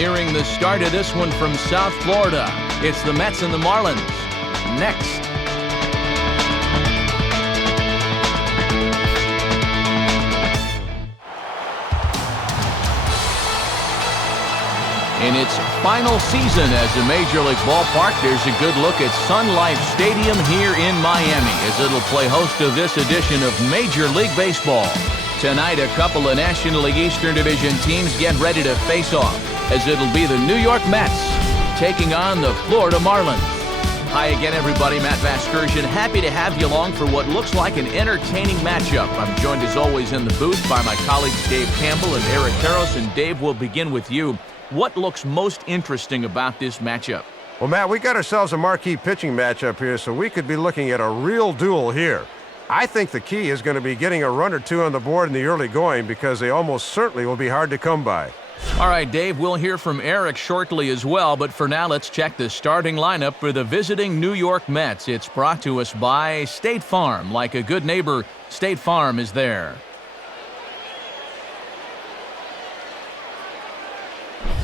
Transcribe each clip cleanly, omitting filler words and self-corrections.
nearing the start of this one from South Florida. It's the Mets and the Marlins. Next. In its final season as a Major League ballpark, there's a good look at Sun Life Stadium here in Miami as it'll play host to this edition of Major League Baseball. Tonight, a couple of National League Eastern Division teams get ready to face off as it'll be the New York Mets taking on the Florida Marlins. Hi again, everybody. Matt Vasgersian, happy to have you along for what looks like an entertaining matchup. I'm joined as always in the booth by my colleagues Dave Campbell and Eric Karros. And Dave, we'll begin with you. What looks most interesting about this matchup? Well, Matt, we got ourselves a marquee pitching matchup here, so we could be looking at a real duel here. I think the key is going to be getting a run or two on the board in the early going because they almost certainly will be hard to come by. All right, Dave, we'll hear from Eric shortly as well, but for now, let's check the starting lineup for the visiting New York Mets. It's brought to us by State Farm. Like a good neighbor, State Farm is there.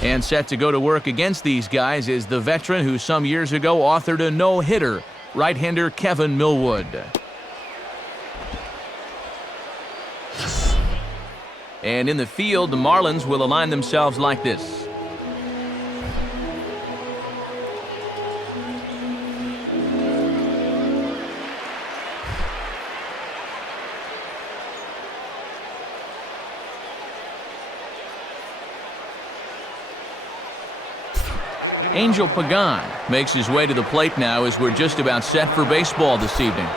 And set to go to work against these guys is the veteran who some years ago authored a no-hitter, right-hander Kevin Millwood. And in the field, the Marlins will align themselves like this. Angel Pagan makes his way to the plate now as we're just about set for baseball this evening.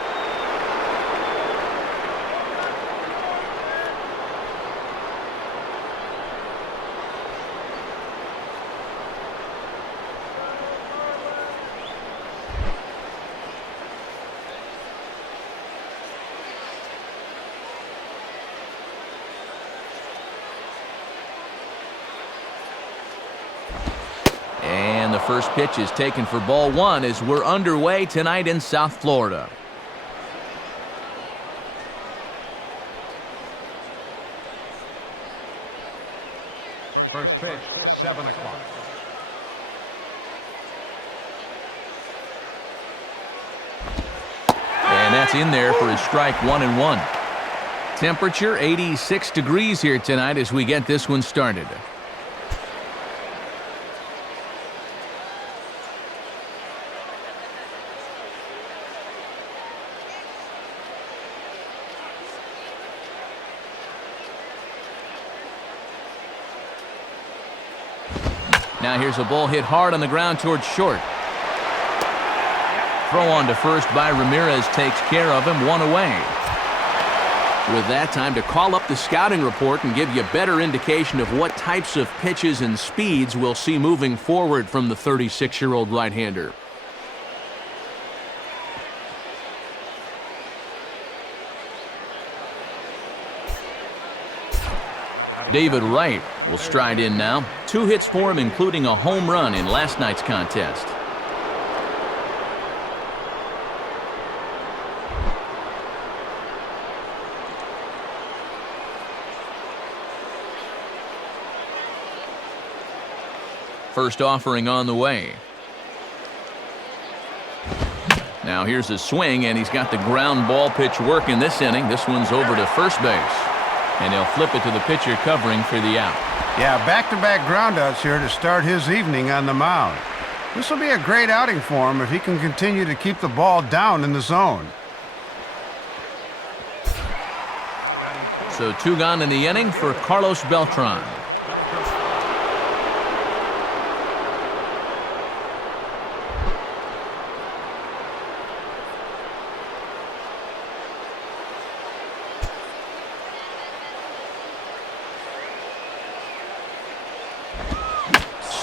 And the first pitch is taken for ball one as we're underway tonight in South Florida. First pitch, 7 o'clock. And that's in there for a strike, 1-1. Temperature 86 degrees here tonight as we get this one started. Now here's a ball hit hard on the ground towards short. Throw on to first by Ramirez takes care of him, 1 away. With that, time to call up the scouting report and give you a better indication of what types of pitches and speeds we'll see moving forward from the 36-year-old right-hander. David Wright will stride in now. 2 hits for him, including a home run in last night's contest. First offering on the way. Now here's a swing, and he's got the ground ball pitch working this inning. This one's over to first base. And he'll flip it to the pitcher covering for the out. Yeah, back-to-back groundouts here to start his evening on the mound. This will be a great outing for him if he can continue to keep the ball down in the zone. So 2 gone in the inning for Carlos Beltran.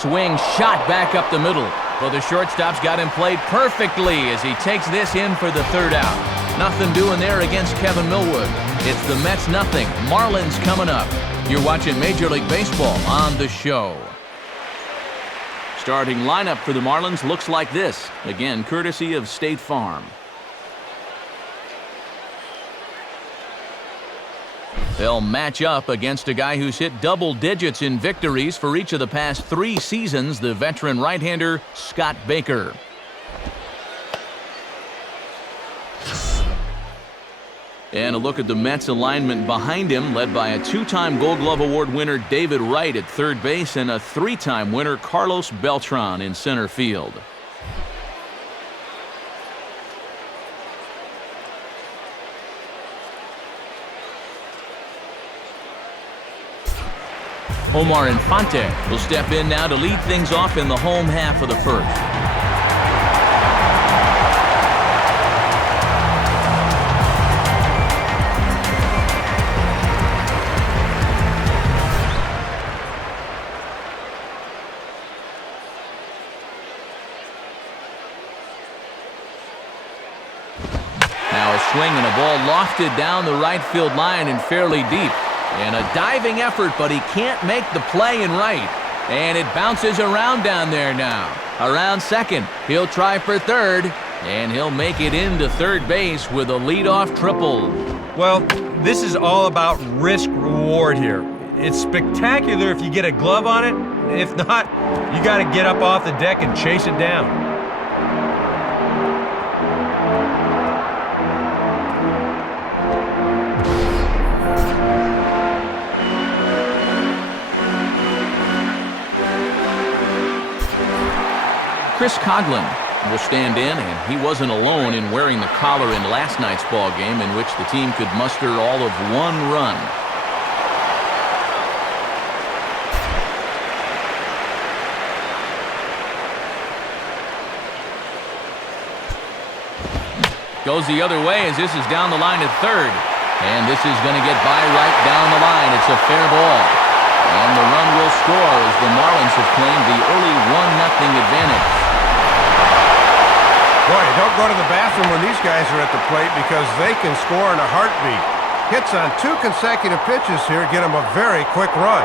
Swing shot back up the middle. Well, the shortstop's got him played perfectly as he takes this in for the 3rd out. Nothing doing there against Kevin Millwood. It's the Mets nothing. Marlins coming up. You're watching Major League Baseball on the show. Starting lineup for the Marlins looks like this. Again, courtesy of State Farm. They'll match up against a guy who's hit double digits in victories for each of the past 3 seasons, the veteran right-hander Scott Baker. And a look at the Mets alignment behind him, led by a 2-time Gold Glove Award winner David Wright at third base and a 3-time winner Carlos Beltran in center field. Omar Infante will step in now to lead things off in the home half of the first. Now a swing and a ball lofted down the right field line and fairly deep. And a diving effort, but he can't make the play in right. And it bounces around down there now. Around second, he'll try for third, and he'll make it into third base with a leadoff triple. Well, this is all about risk-reward here. It's spectacular if you get a glove on it. If not, you got to get up off the deck and chase it down. Chris Coghlan will stand in, and he wasn't alone in wearing the collar in last night's ball game, in which the team could muster all of 1 run. Goes the other way as this is down the line at third. And this is going to get by right down the line. It's a fair ball. And the run will score as the Marlins have claimed the early 1-0 advantage. Boy, don't go to the bathroom when these guys are at the plate because they can score in a heartbeat. Hits on 2 consecutive pitches here get them a very quick run.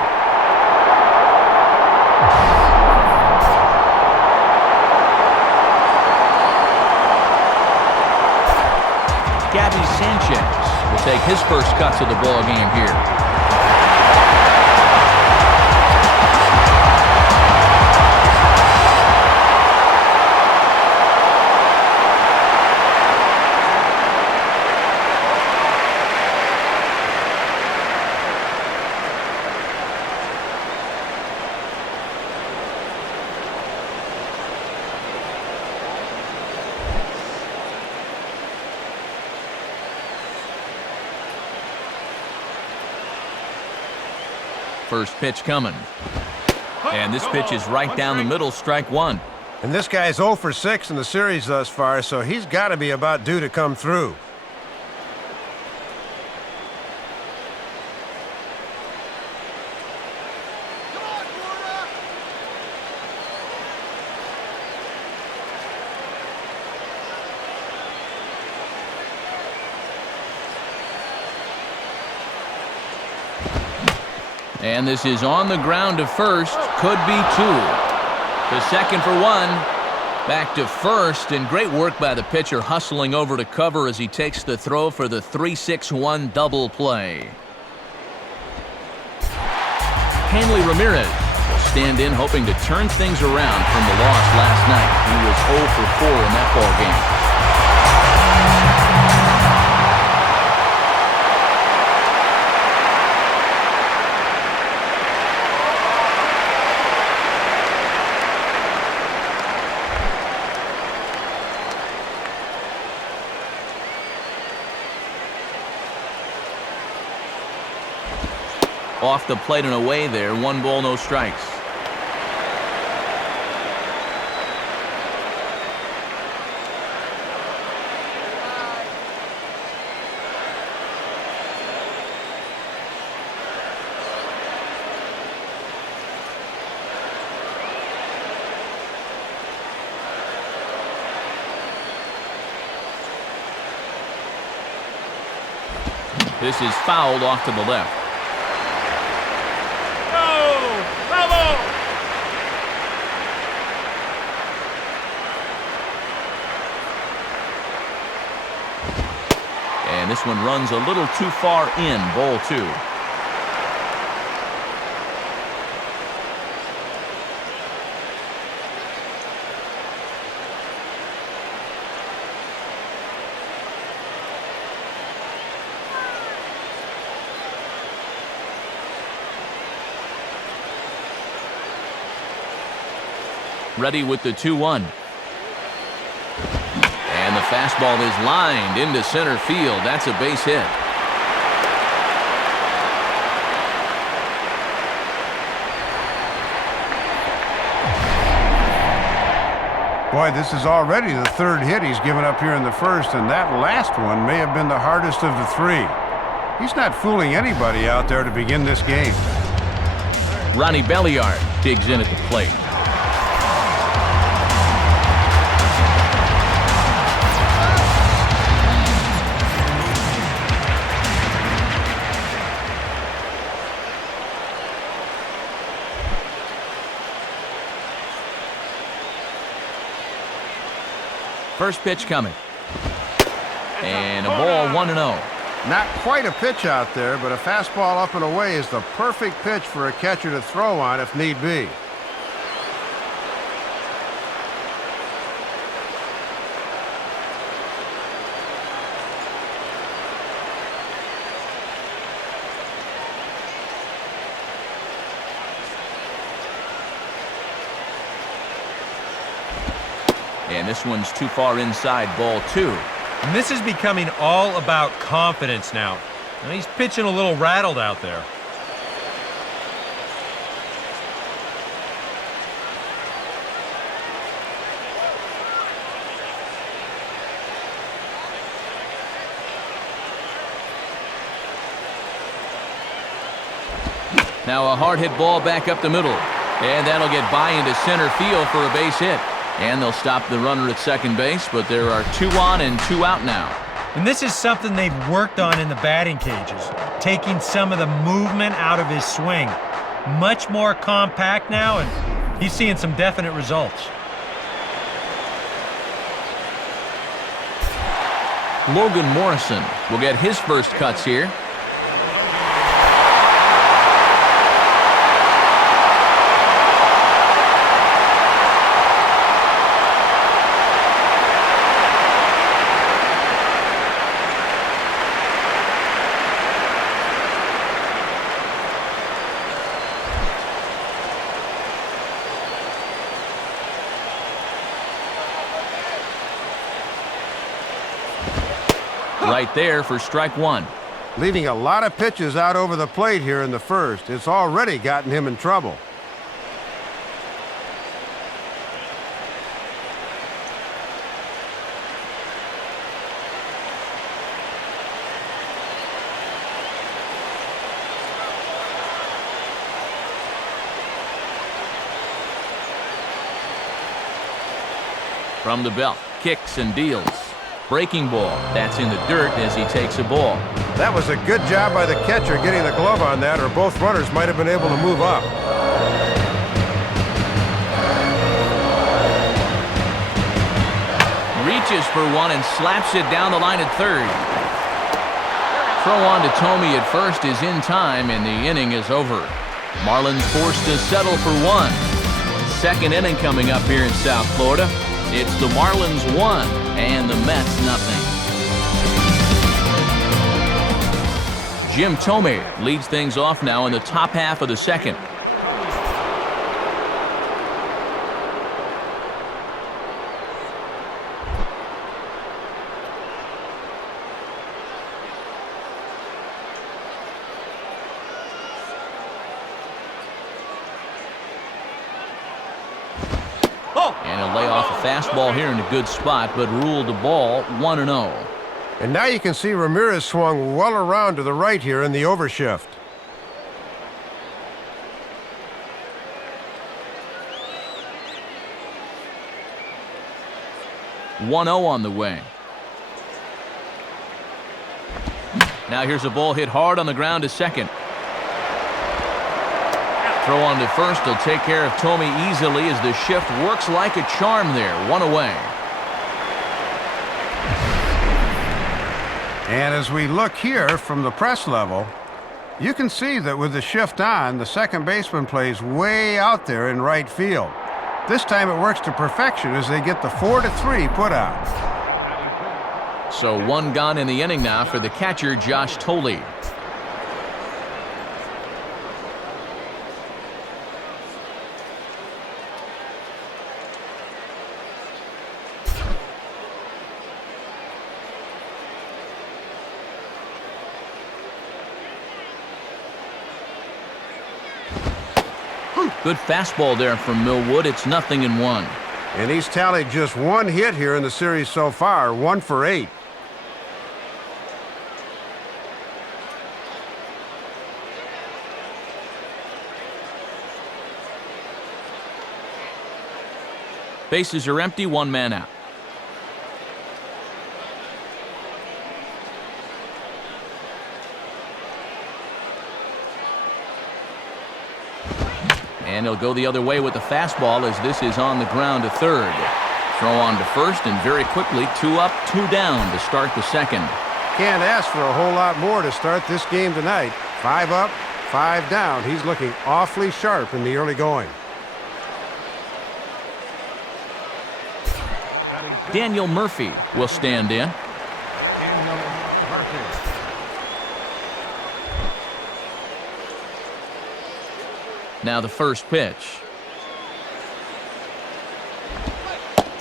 Gabby Sanchez will take his first cut to the ball game here. First pitch coming. And this pitch is right down the middle, strike 1. And this guy's 0 for 6 in the series thus far, so he's got to be about due to come through. And this is on the ground to first. Could be 2. To second for 1. Back to first, and great work by the pitcher hustling over to cover as he takes the throw for the 3-6-1 double play. Hanley Ramirez will stand in hoping to turn things around from the loss last night. He was 0 for 4 in that ball game. Off the plate and away there. 1 ball, no strikes. This is fouled off to the left. And this one runs a little too far in, ball 2. Ready with the 2-1. And the fastball is lined into center field. That's a base hit. Boy, this is already the third hit he's given up here in the first, and that last one may have been the hardest of the 3. He's not fooling anybody out there to begin this game. Ronnie Belliard digs in at the plate. First pitch coming. And a ball 1-0. Not quite a pitch out there, but a fastball up and away is the perfect pitch for a catcher to throw on if need be. And this one's too far inside, ball 2. And this is becoming all about confidence now. He's pitching a little rattled out there. Now a hard hit ball back up the middle. And that'll get by into center field for a base hit. And they'll stop the runner at second base, but there are 2 on and 2 out now. And this is something they've worked on in the batting cages, taking some of the movement out of his swing. Much more compact now, and he's seeing some definite results. Logan Morrison will get his first cuts here. Right there for strike 1. Leaving a lot of pitches out over the plate here in the first. It's already gotten him in trouble. From the belt, kicks and deals. Breaking ball. That's in the dirt as he takes a ball. That was a good job by the catcher getting the glove on that, or both runners might have been able to move up. Reaches for one and slaps it down the line at third. Throw on to Tomey at first is in time, and the inning is over. Marlins forced to settle for 1. Second inning coming up here in South Florida. It's the Marlins 1 and the Mets 0. Jim Tomey leads things off now in the top half of the second. And he'll lay off a fastball here in a good spot, but ruled the ball 1-0. And now you can see Ramirez swung well around to the right here in the overshift. On the way. Now here's a ball hit hard on the ground to second. Throw on to first. He'll take care of Tomey easily as the shift works like a charm there. 1 away. And as we look here from the press level, you can see that with the shift on, the second baseman plays way out there in right field. This time it works to perfection as they get the 4-3 put out. So one gone in the inning now for the catcher, Josh Tolley. Good fastball there from Millwood. It's 0-1. And he's tallied just one hit here in the series so far, 1 for 8. Bases are empty, one man out. And he'll go the other way with the fastball as this is on the ground to third. Throw on to first, and very quickly 2 up, 2 down to start the second. Can't ask for a whole lot more to start this game tonight. 5 up, 5 down. He's looking awfully sharp in the early going. Daniel Murphy will stand in. Daniel Murphy. Now the first pitch.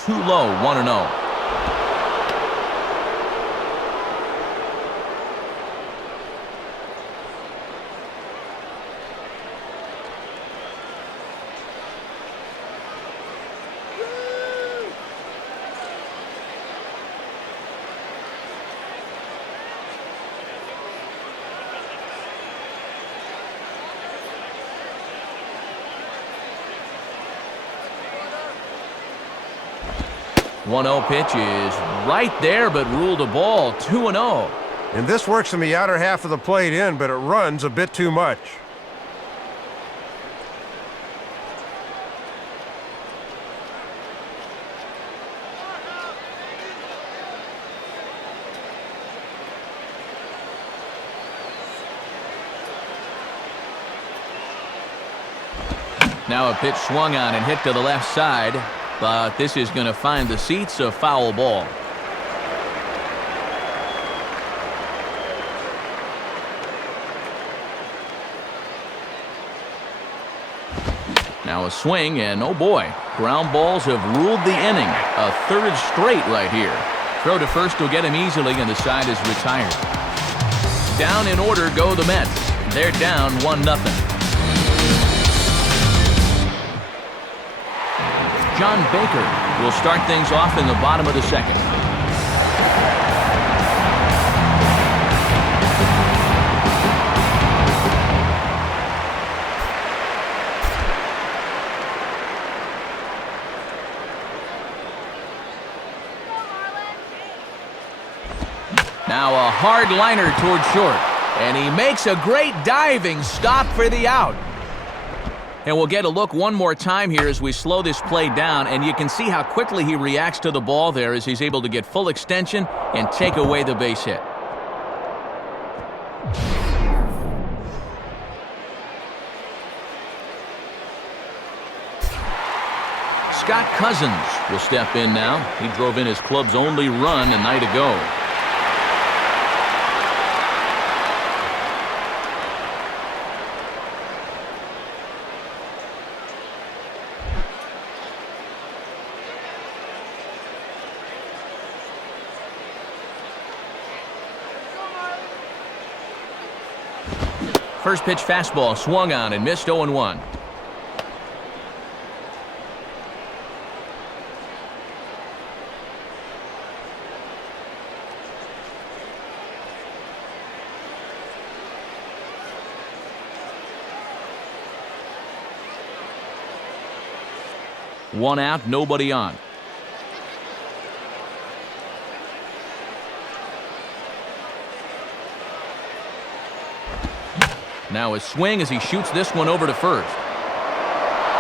Too low, 1-0. One-0 pitch is right there, but ruled a ball. 2-0. And this works in the outer half of the plate in, but it runs a bit too much. Now a pitch swung on and hit to the left side, but this is going to find the seats, a foul ball. Now a swing, and oh boy, ground balls have ruled the inning. A third straight right here. Throw to first will get him easily, and the side is retired. Down in order go the Mets. They're down 1-0. John Baker will start things off in the bottom of the second. Now a hard liner toward short, and he makes a great diving stop for the out. And we'll get a look one more time here as we slow this play down, and you can see how quickly he reacts to the ball there as he's able to get full extension and take away the base hit. Scott Cousins will step in now. He drove in his club's only run a night ago. First pitch fastball swung on and missed 0-1. One out, nobody on. Now a swing as he shoots this one over to first.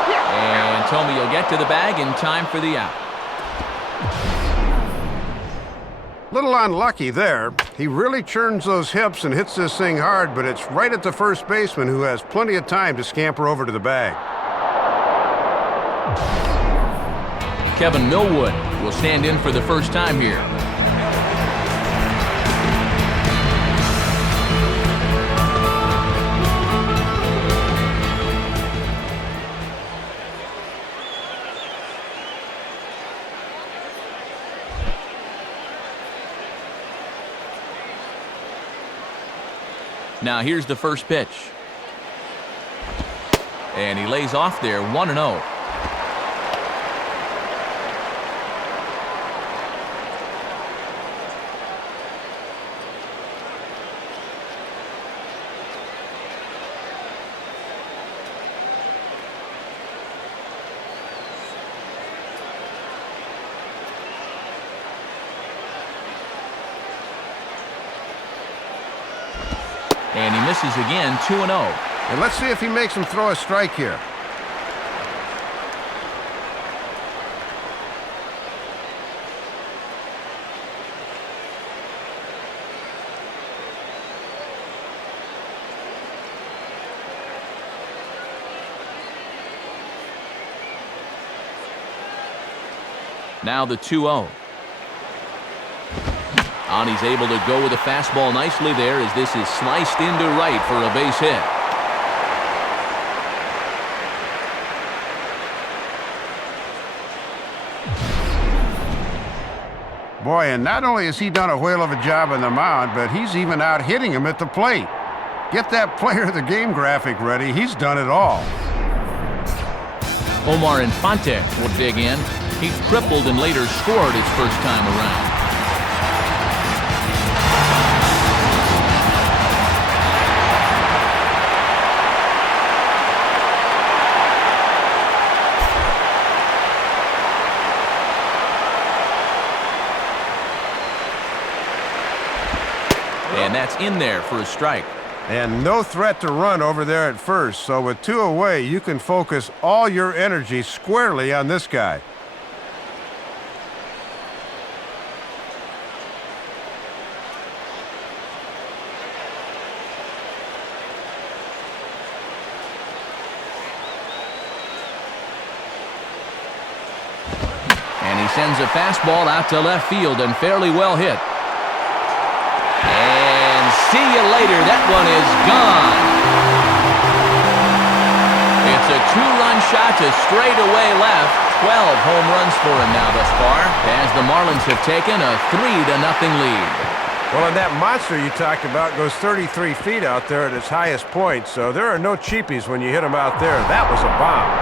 And Tomey will get to the bag in time for the out. Little unlucky there. He really churns those hips and hits this thing hard, but it's right at the first baseman who has plenty of time to scamper over to the bag. Kevin Millwood will stand in for the first time here. Now here's the first pitch. And he lays off there, 1-0. And he misses again, 2-0. And let's see if he makes him throw a strike here. Now the 2-0. And he's able to go with a fastball nicely there as this is sliced into right for a base hit. Boy, and not only has he done a whale of a job on the mound, but he's even out hitting him at the plate. Get that player of the game graphic ready. He's done it all. Omar Infante will dig in. He tripled and later scored his first time around. And that's in there for a strike. And no threat to run over there at first, so with 2 away, you can focus all your energy squarely on this guy. And he sends a fastball out to left field and fairly well hit. See you later. That one is gone. It's a 2-run shot to straightaway left. 12 home runs for him now thus far, as the Marlins have taken a 3-0 lead. Well, and that monster you talked about goes 33 feet out there at its highest point, so there are no cheapies when you hit him out there. That was a bomb.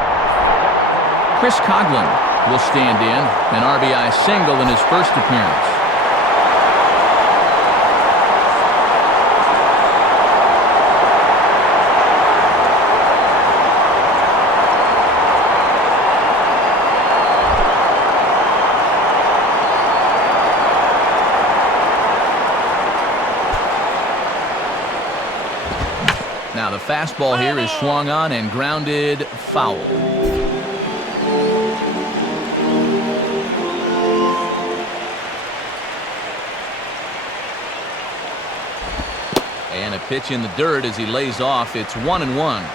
Chris Coghlan will stand in, an RBI single in his first appearance. Now the fastball here is swung on and grounded foul. And a pitch in the dirt as he lays off. It's 1-1.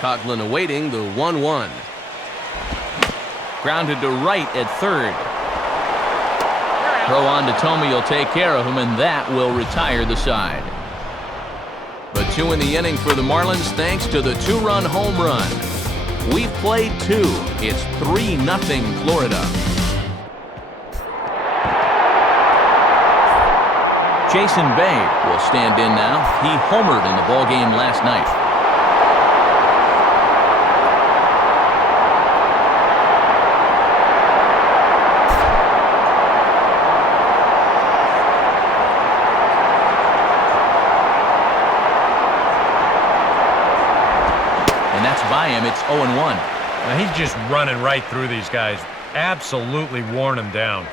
Coghlan awaiting the 1-1. Grounded to right at third. Throw on to Tomey will take care of him, and that will retire the side. But 2 in the inning for the Marlins thanks to the 2-run home run. We've played 2. It's 3-0 Florida. Jason Bay will stand in now. He homered in the ballgame last night. By him, it's 0-1. Now he's just running right through these guys. Absolutely worn him down.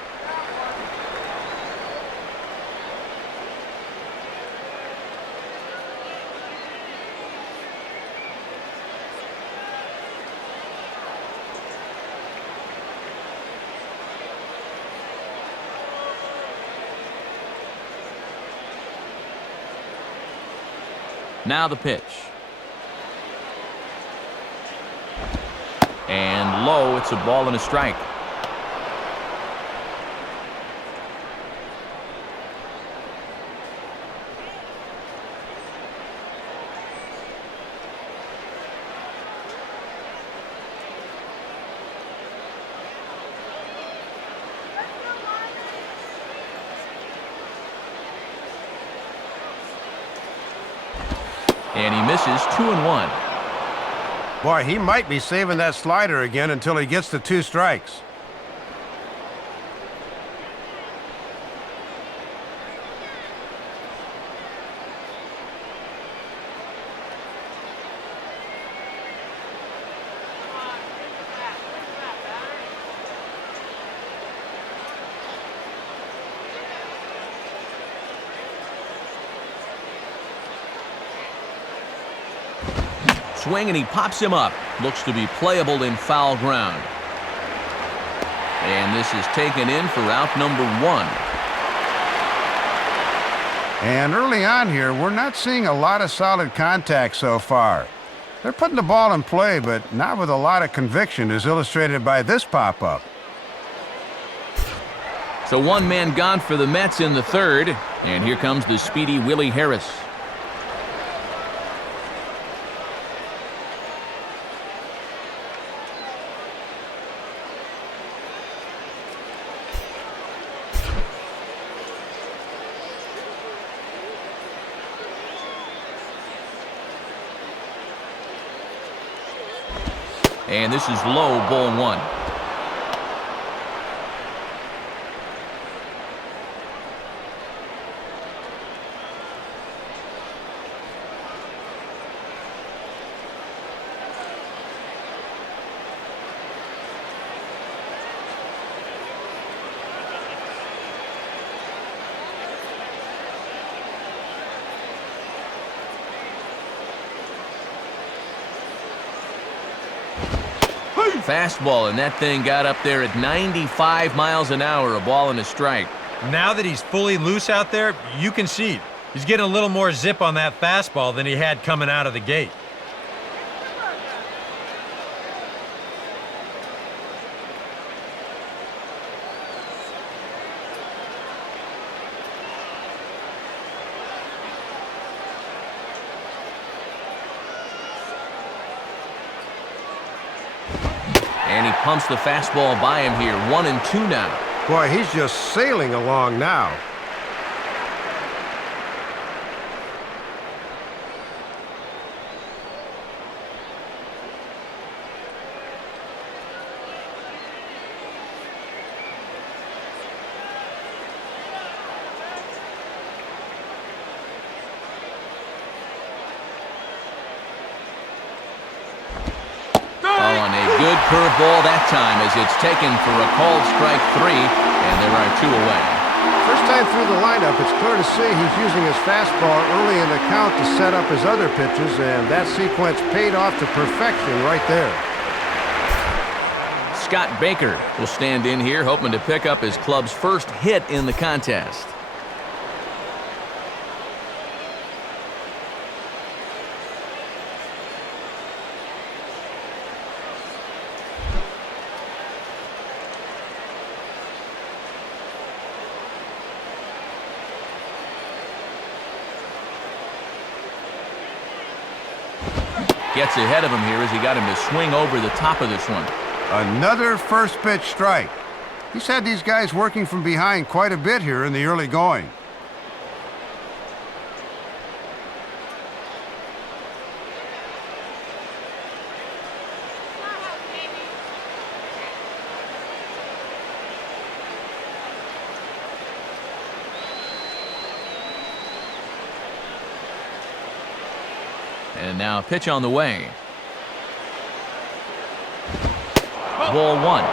Now the pitch. And low, it's a ball and a strike. And he misses 2-1. Boy, he might be saving that slider again until he gets to 2 strikes. Swing, and he pops him up. Looks to be playable in foul ground. And this is taken in for out number 1. And early on here, we're not seeing a lot of solid contact so far. They're putting the ball in play, but not with a lot of conviction, as illustrated by this pop-up. So 1 man gone for the Mets in the 3rd. And here comes the speedy Willie Harris. And this is low, ball 1. Fastball, and that thing got up there at 95 miles an hour, a ball and a strike. Now that he's fully loose out there, you can see he's getting a little more zip on that fastball than he had coming out of the gate. And he pumps the fastball by him here. 1-2 now. Boy, he's just sailing along now. Good curveball that time as it's taken for a called strike 3, and there are 2 away. First time through the lineup, it's clear to see he's using his fastball early in the count to set up his other pitches, and that sequence paid off to perfection right there. Scott Baker will stand in here hoping to pick up his club's first hit in the contest. Gets ahead of him here as he got him to swing over the top of this one. Another first pitch strike. He's had these guys working from behind quite a bit here in the early going. And now a pitch on the way. Ball 1.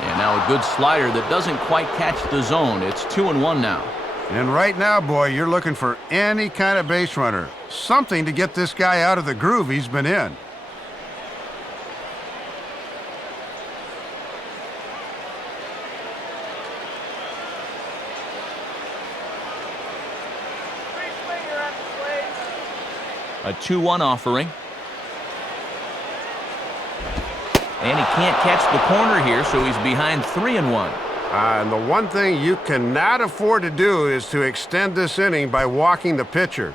And now a good slider that doesn't quite catch the zone. It's 2-1 now. And right now, boy, you're looking for any kind of base runner. Something to get this guy out of the groove he's been in. A 2-1 offering. And he can't catch the corner here, so he's behind 3-1. And the one thing you cannot afford to do is to extend this inning by walking the pitcher.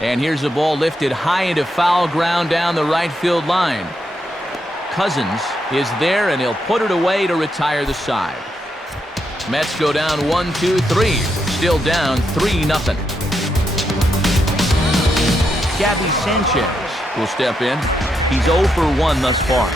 And here's the ball lifted high into foul ground down the right field line. Cousins is there, and he'll put it away to retire the side. Mets go down 1-2-3. Still down 3-0. Gabby Sanchez will step in. He's 0 for 1 thus far.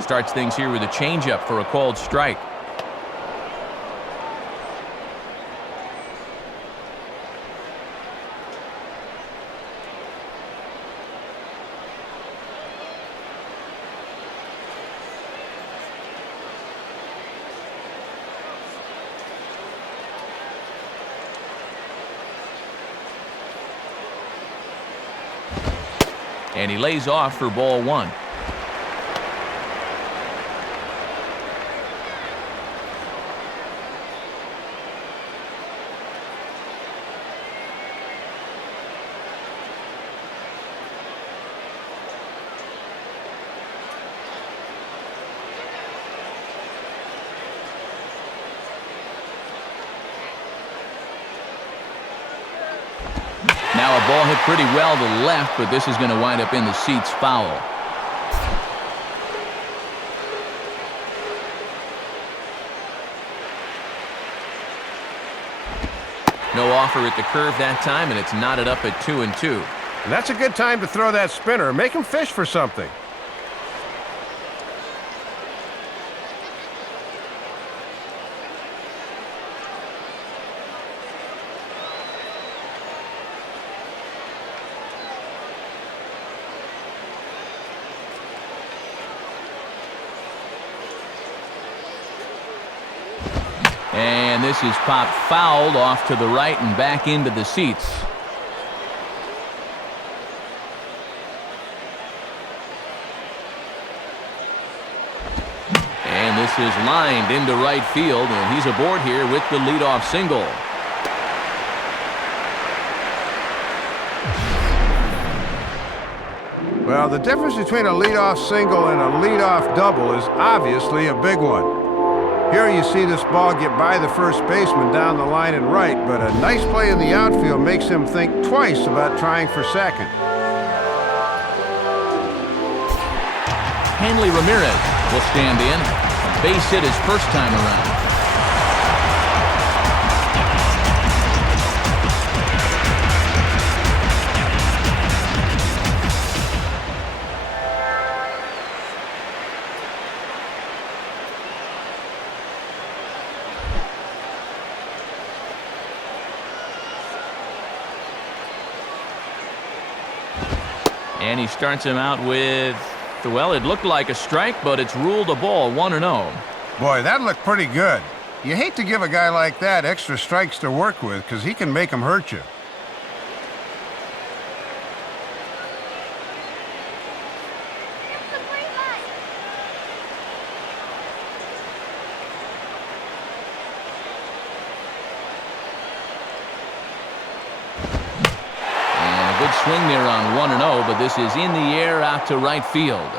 Starts things here with a changeup for a called strike. And he lays off for ball 1. Now a ball hit pretty well to left, but this is going to wind up in the seats foul. No offer at the curve that time, and it's knotted up at 2-2. And that's a good time to throw that spinner. Make him fish for something. And this is popped fouled off to the right and back into the seats. And this is lined into right field, and he's aboard here with the leadoff single. Well, the difference between a leadoff single and a leadoff double is obviously a big one. Here you see this ball get by the first baseman down the line and right, but a nice play in the outfield makes him think twice about trying for second. Hanley Ramirez will stand in. A base hit his first time around. And he starts him out with, well, it looked like a strike, but it's ruled a ball, 1-0. Boy, that looked pretty good. You hate to give a guy like that extra strikes to work with because he can make them hurt you. swing there on 1-0, but this is in the air out to right field.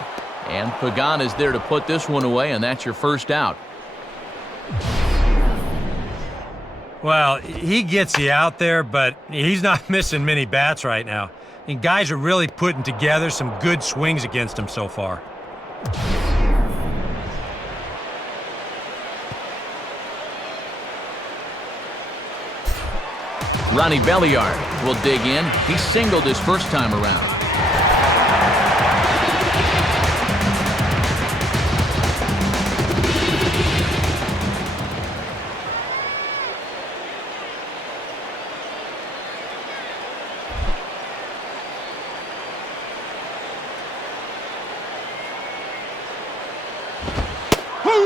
And Pagan is there to put this one away, and that's your first out. Well, he gets you out there, but he's not missing many bats right now. And guys are really putting together some good swings against him so far. Ronnie Belliard will dig in. He singled his first time around.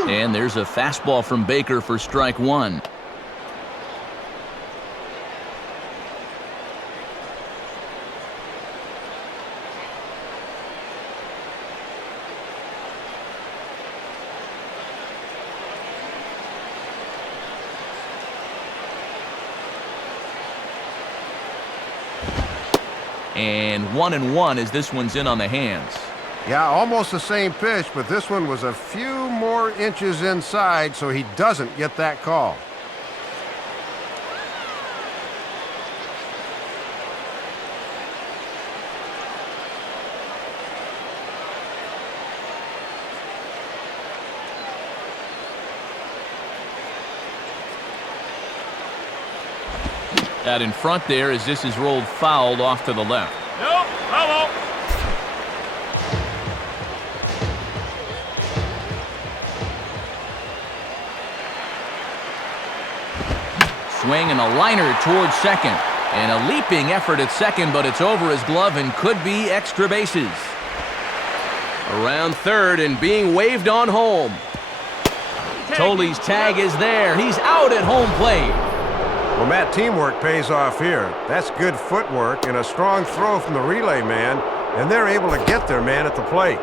And there's a fastball from Baker for strike one. And 1-1 as this one's in on the hands. Yeah, almost the same pitch, but this one was a few more inches inside, so he doesn't get that call. Out in front there as this is rolled fouled off to the left. Nope, hello. Swing and a liner towards second. And a leaping effort at second, but it's over his glove and could be extra bases. Around third and being waved on home. Tolley's tag is there. He's out at home plate. Well, Matt, teamwork pays off here. That's good footwork and a strong throw from the relay man, and they're able to get their man at the plate.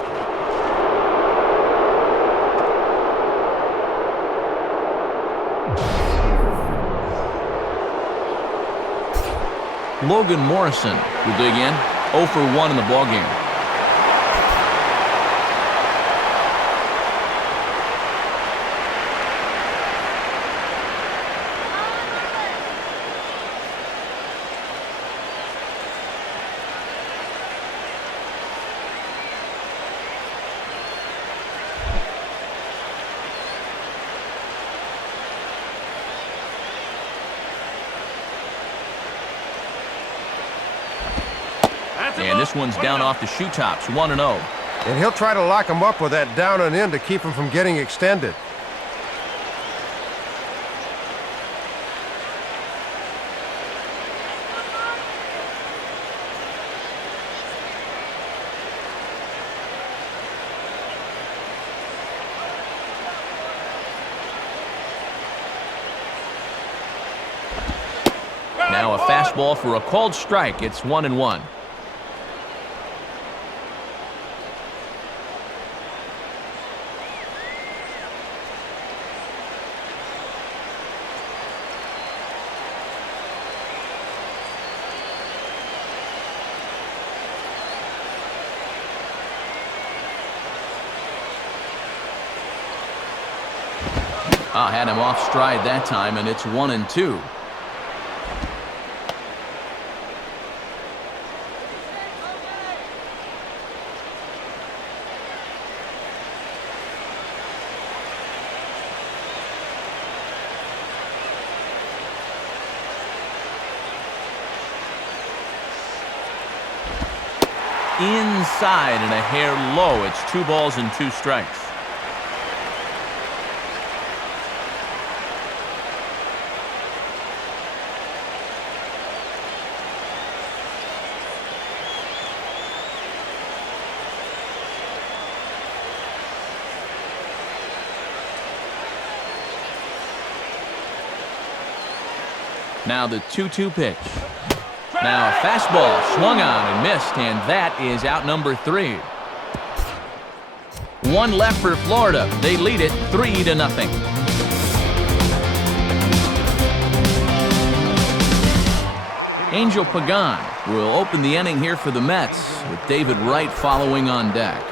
Logan Morrison will dig in. 0 for 1 in the ballgame. And this one's down off the shoe tops, 1-0. And he'll try to lock him up with that down and in to keep him from getting extended. Now a fastball for a called strike. It's 1-1. Had him off stride that time, and it's 1-2. Inside and a hair low. It's 2 balls and 2 strikes. Now the 2-2 pitch. Now a fastball swung on and missed, and that is out number 3. 1 left for Florida. They lead it 3-0. Angel Pagan will open the inning here for the Mets, with David Wright following on deck.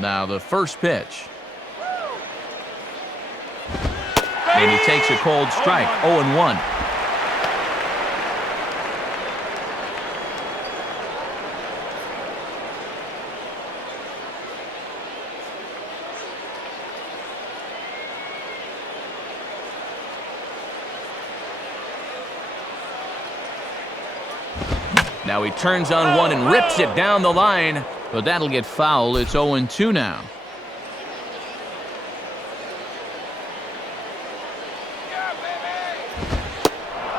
Now the first pitch. And he takes a cold strike, 0-1. Now he turns on one and rips it down the line, but that'll get foul. It's 0-2 now.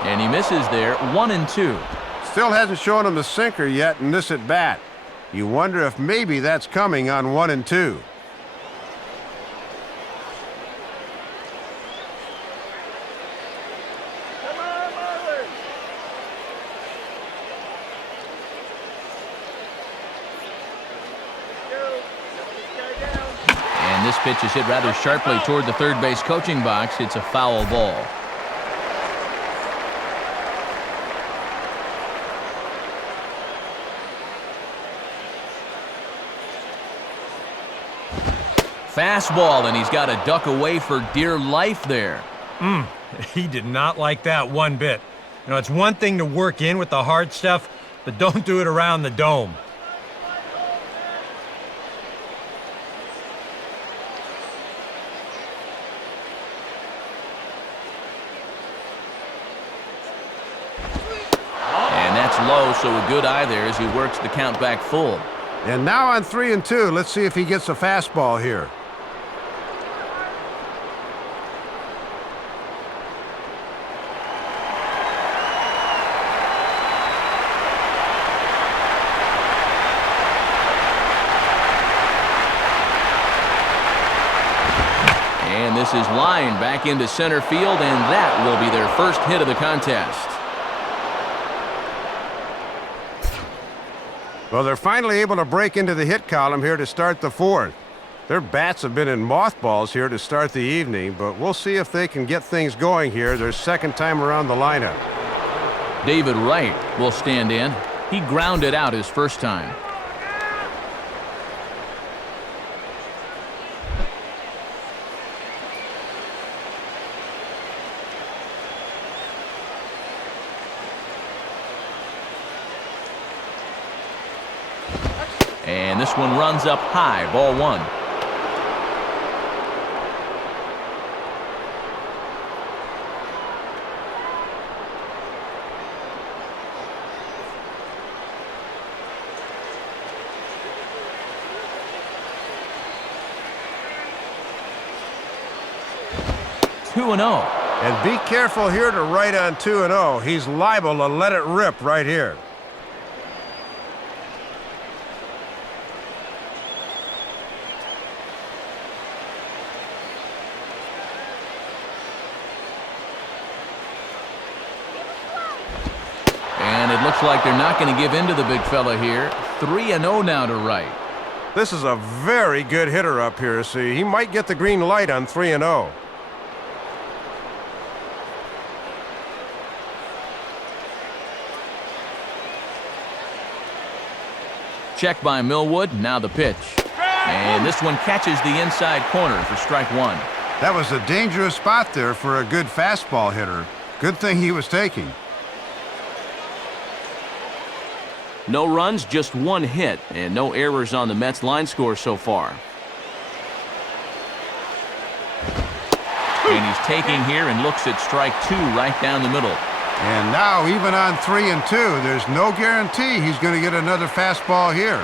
And he misses there, 1-2. Still hasn't shown him the sinker yet in this at bat. You wonder if maybe that's coming on 1-2. And this pitch is hit rather sharply toward the third base coaching box. It's a foul ball. Fastball, and he's got to duck away for dear life there. He did not like that one bit. You know, it's one thing to work in with the hard stuff, but don't do it around the dome. And that's low, so a good eye there as he works the count back full. And now on 3-2, let's see if he gets a fastball here. And this is lined back into center field, and that will be their first hit of the contest. Well, they're finally able to break into the hit column here to start the fourth. Their bats have been in mothballs here to start the evening, but we'll see if they can get things going here their second time around the lineup. David Wright will stand in. He grounded out his first time. And this one runs up high, ball one. Two and 0. And be careful here to Wright on 2-0. He's liable to let it rip right here. Looks like they're not going to give in to the big fella here. 3-0 now to Wright. This is a very good hitter up here, so he might get the green light on 3-0. Check by Millwood, now the pitch. And this one catches the inside corner for strike one. That was a dangerous spot there for a good fastball hitter. Good thing he was taking. No runs, just one hit, and no errors on the Mets line score so far. And he's taking here and looks at strike two right down the middle. And now, even on 3-2, there's no guarantee he's going to get another fastball here.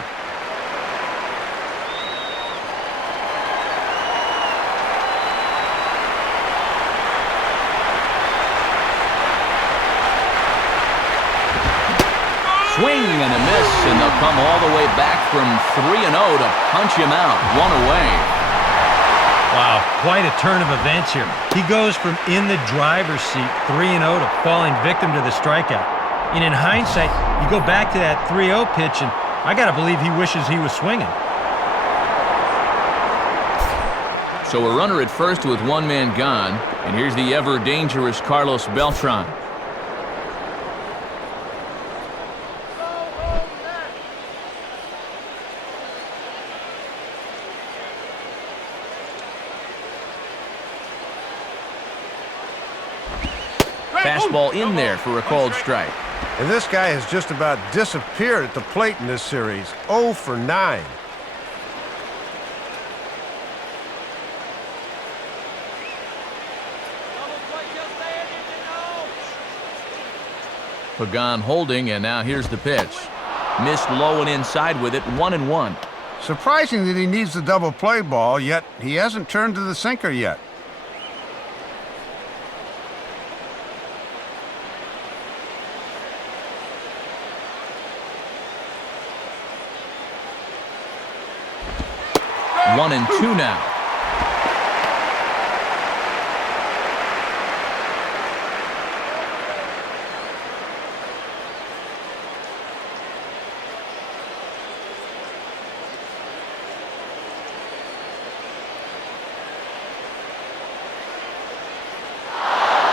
Swing and a miss, and they'll come all the way back from 3-0 to punch him out, one away. Wow, quite a turn of events here. He goes from in the driver's seat 3-0 to falling victim to the strikeout. And in hindsight, you go back to that 3-0 pitch, and I got to believe he wishes he was swinging. So a runner at first with one man gone, and here's the ever-dangerous Carlos Beltran. Fastball in there for a called strike. And this guy has just about disappeared at the plate in this series. 0 for 9. Pagan holding, and now here's the pitch. Missed low and inside with it, 1-1. Surprising that he needs the double play ball, yet he hasn't turned to the sinker yet. One and two now.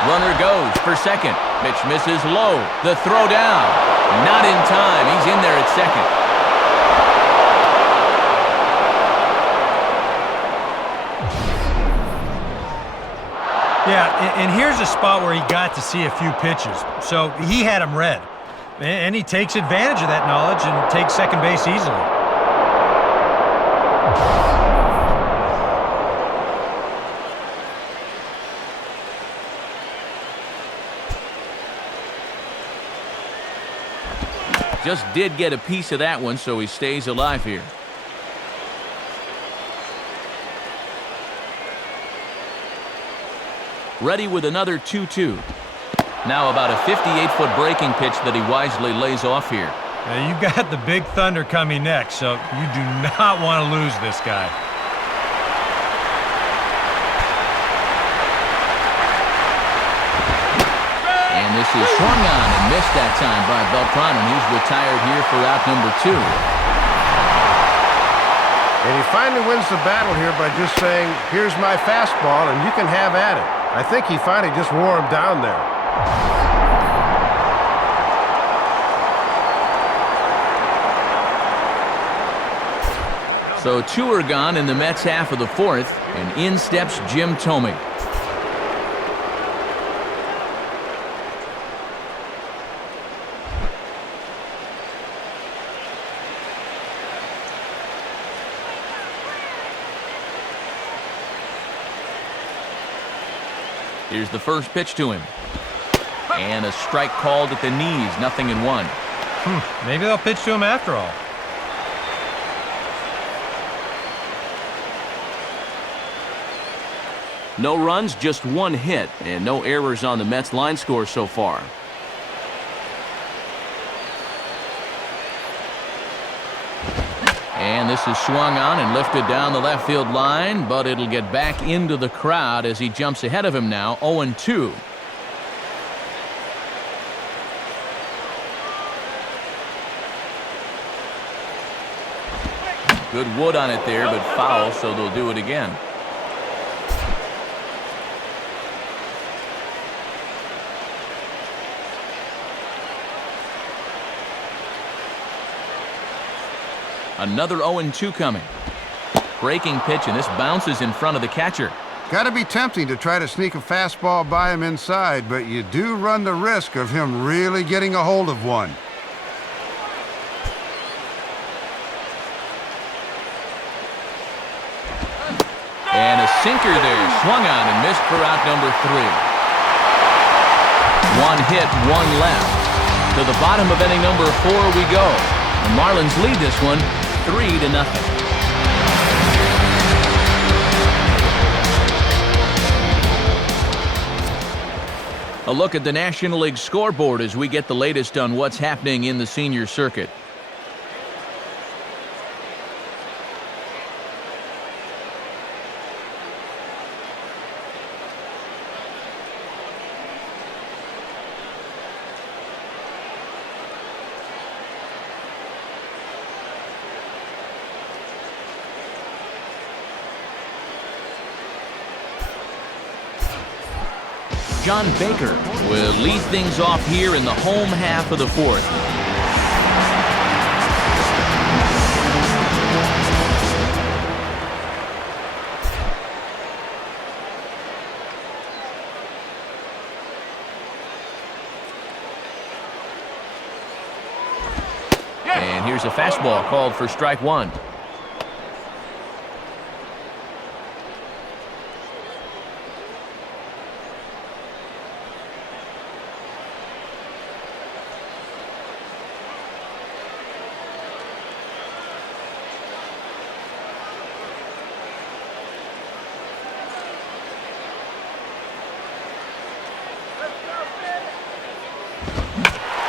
Runner goes for second. Pitch misses low. The throw down. Not in time. He's in there at second. Yeah, and here's a spot where he got to see a few pitches. So he had them read. And he takes advantage of that knowledge and takes second base easily. Just did get a piece of that one, so he stays alive here. Ready with another 2-2. Now about a 58-foot breaking pitch that he wisely lays off here. Now you got the big thunder coming next, so you do not want to lose this guy. And this is swung on and missed that time by Beltran, and he's retired here for out number 2. And he finally wins the battle here by just saying, here's my fastball, and you can have at it. I think he finally just wore him down there. So 2 are gone in the Mets half of the 4th, and in steps Jim Thome. Here's the first pitch to him. And a strike called at the knees, 0-1. Maybe they'll pitch to him after all. No runs, just 1 hit, and no errors on the Mets line score so far. And this is swung on and lifted down the left field line, but it'll get back into the crowd as he jumps ahead of him now, 0-2. Good wood on it there, but foul, so they'll do it again. Another 0-2 coming. Breaking pitch, and this bounces in front of the catcher. Got to be tempting to try to sneak a fastball by him inside, but you do run the risk of him really getting a hold of one. And a sinker there, swung on and missed for out number 3. 1 hit, 1 left. To the bottom of inning number 4 we go. The Marlins lead this one 3-0. A look at the National League scoreboard as we get the latest on what's happening in the senior circuit. John Baker will lead things off here in the home half of the fourth. And here's a fastball called for strike one.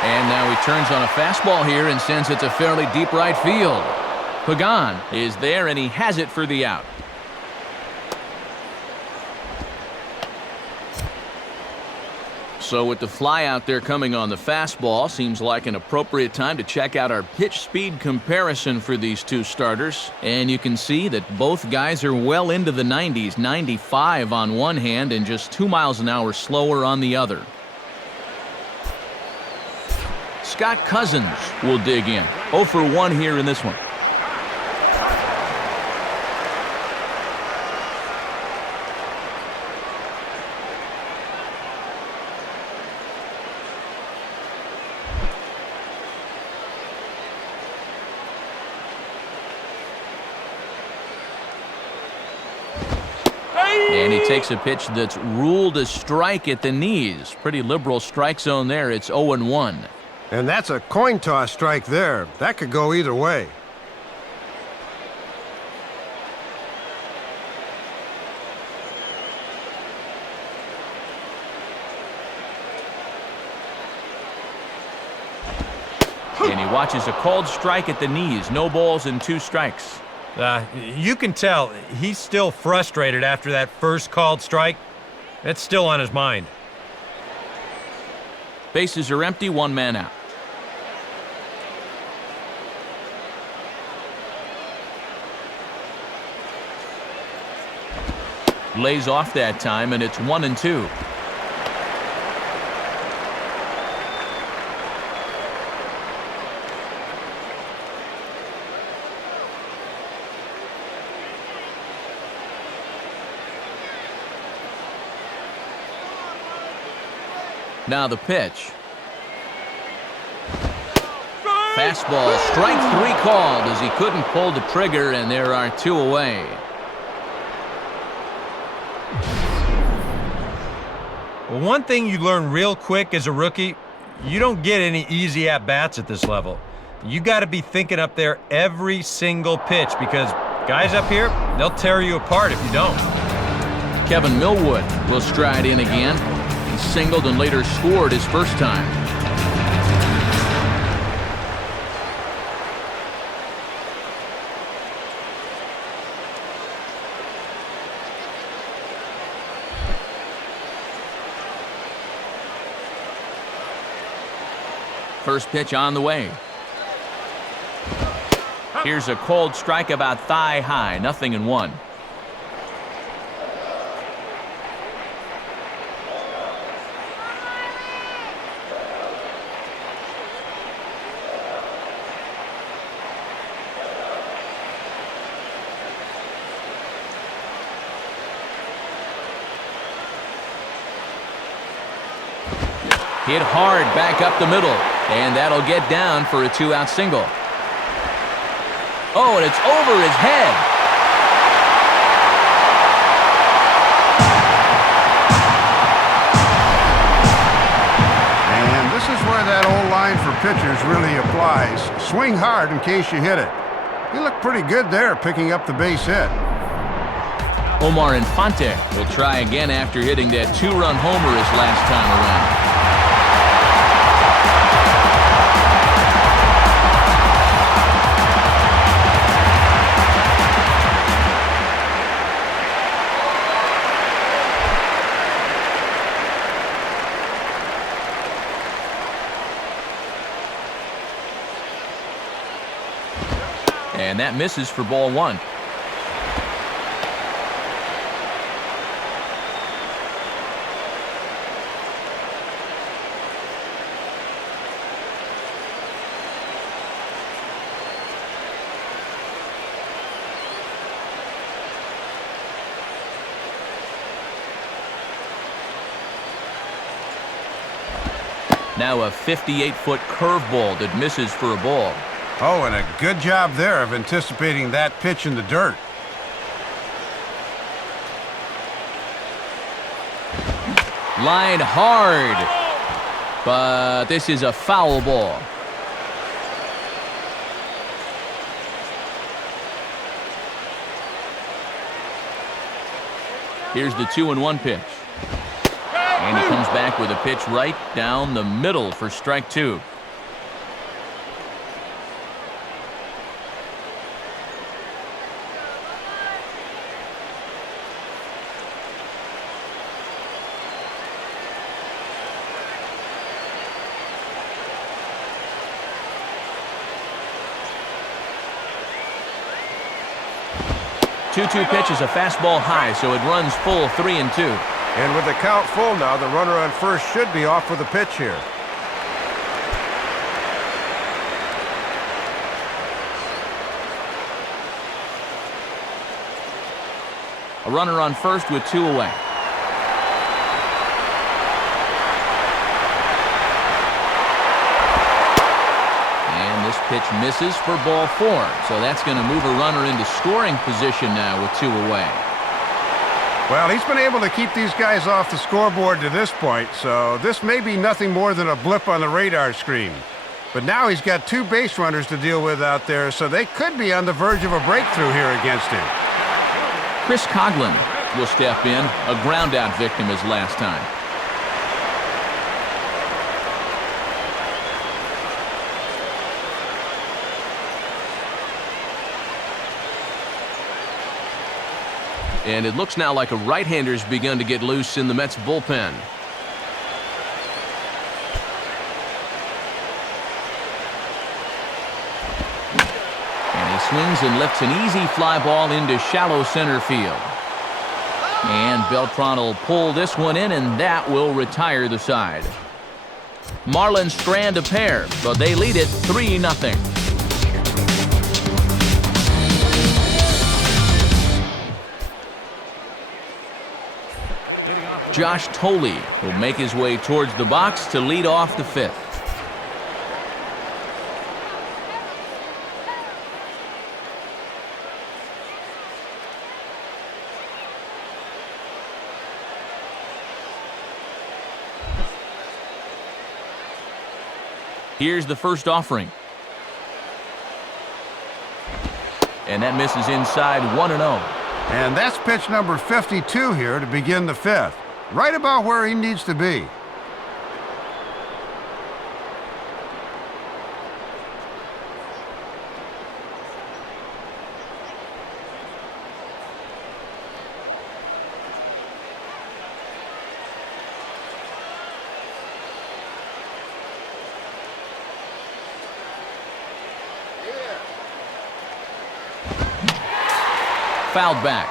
And now he turns on a fastball here and sends it to fairly deep right field. Pagan is there, and he has it for the out. So with the fly out there coming on the fastball, seems like an appropriate time to check out our pitch speed comparison for these two starters. And you can see that both guys are well into the 90s, 95 on one hand and just 2 miles an hour slower on the other. Scott Cousins will dig in. 0 for 1 here in this one. And he takes a pitch that's ruled a strike at the knees. Pretty liberal strike zone there. It's 0-1. And that's a coin toss strike there. That could go either way. And he watches a called strike at the knees. No balls and 2 strikes. You can tell he's still frustrated after that first called strike. That's still on his mind. Bases are empty, 1 man out. Lays off that time, and it's 1-2. Now the pitch. Fastball, strike 3 called as he couldn't pull the trigger, and there are 2 away. Well, one thing you learn real quick as a rookie, you don't get any easy at-bats at this level. You got to be thinking up there every single pitch, because guys up here, they'll tear you apart if you don't. Kevin Millwood will stride in again. He singled and later scored his first time. First pitch on the way. Here's a cold strike about thigh high, 0-1. Hit hard back up the middle, and that'll get down for a 2-out single. Oh, and it's over his head. And this is where that old line for pitchers really applies. Swing hard in case you hit it. He looked pretty good there picking up the base hit. Omar Infante will try again after hitting that 2-run homer his last time around. And that misses for ball 1. Now a 58-foot curveball that misses for a ball. Oh, and a good job there of anticipating that pitch in the dirt. Line hard, but this is a foul ball. Here's the 2-1 pitch. And he comes back with a pitch right down the middle for strike 2. Two-two pitch is a fastball high, so it runs full 3-2. And with the count full now, the runner on first should be off with a pitch here. A runner on first with 2 away. And this pitch misses for ball 4. So that's going to move a runner into scoring position now with 2 away. Well, he's been able to keep these guys off the scoreboard to this point, so this may be nothing more than a blip on the radar screen. But now he's got 2 base runners to deal with out there, so they could be on the verge of a breakthrough here against him. Chris Coughlin will step in, a ground-out victim as last time. And it looks now like a right-hander's begun to get loose in the Mets bullpen. And he swings and lifts an easy fly ball into shallow center field. And Beltran will pull this one in, and that will retire the side. Marlins strand a pair, but they lead it 3-0. Josh Tolley will make his way towards the box to lead off the 5th. Here's the first offering. And that misses inside 1-0. And that's pitch number 52 here to begin the 5th. Right about where he needs to be. Fouled back.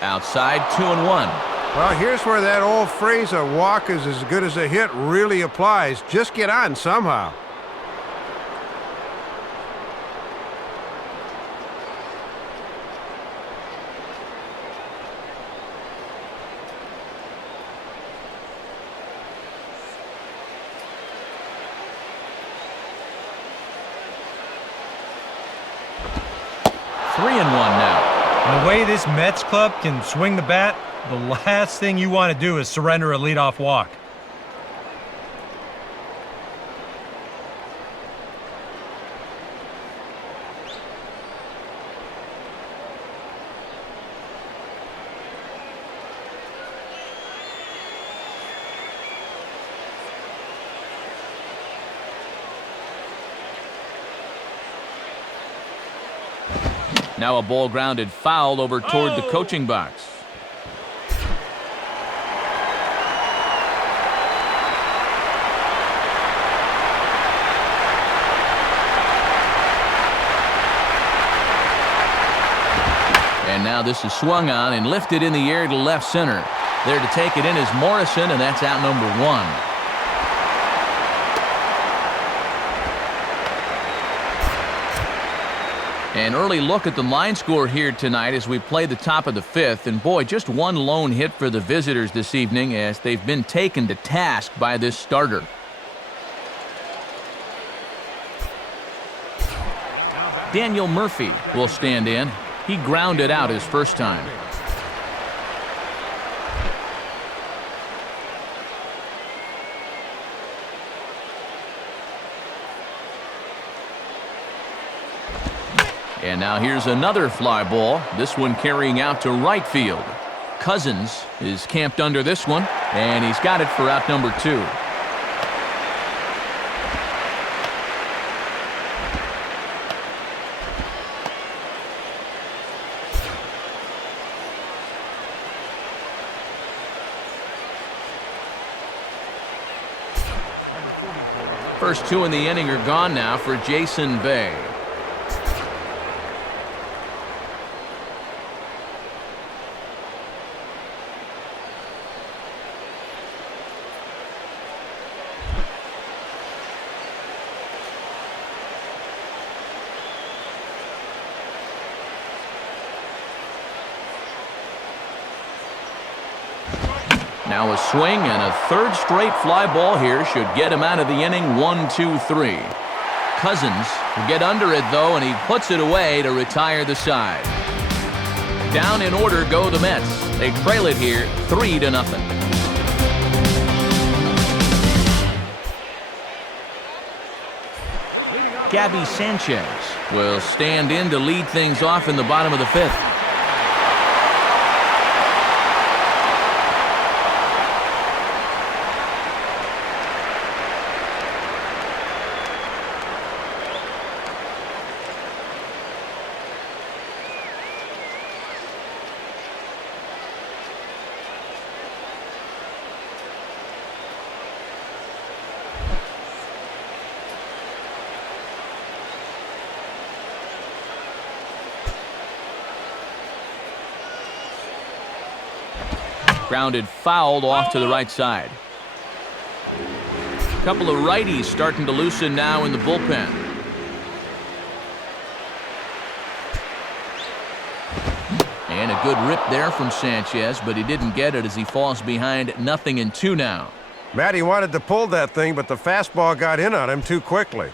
Outside, 2-1. Well, here's where that old phrase, a walk is as good as a hit, really applies. Just get on somehow. The way this Mets club can swing the bat, the last thing you want to do is surrender a leadoff walk. Now a ball grounded foul over toward the coaching box. And now this is swung on and lifted in the air to left center. There to take it in is Morrison, and that's out number 1. An early look at the line score here tonight as we play the top of the fifth. And boy, just one lone hit for the visitors this evening as they've been taken to task by this starter. Daniel Murphy will stand in. He grounded out his first time. And now here's another fly ball, this one carrying out to right field. Cousins is camped under this one, and he's got it for out number 2. First 2 in the inning are gone now for Jason Bay. Now a swing and a third straight fly ball here should get him out of the inning. 1-2-3. Cousins will get under it though, and he puts it away to retire the side. Down in order go the Mets. They trail it here 3-0. Gabby Sanchez will stand in to lead things off in the bottom of the fifth. Grounded fouled off to the right side. A couple of righties starting to loosen now in the bullpen. And a good rip there from Sanchez, but he didn't get it as he falls behind 0-2 now. Matty wanted to pull that thing, but the fastball got in on him too quickly.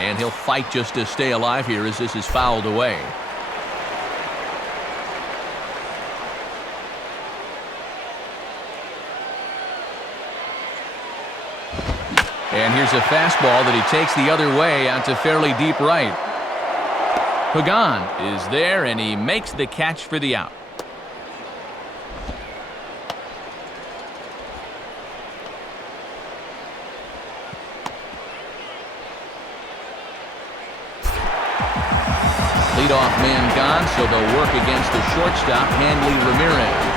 And he'll fight just to stay alive here as this is fouled away. And here's a fastball that he takes the other way out to fairly deep right. Pagan is there, and he makes the catch for the out. Leadoff man gone, so they'll work against the shortstop, Hanley Ramirez.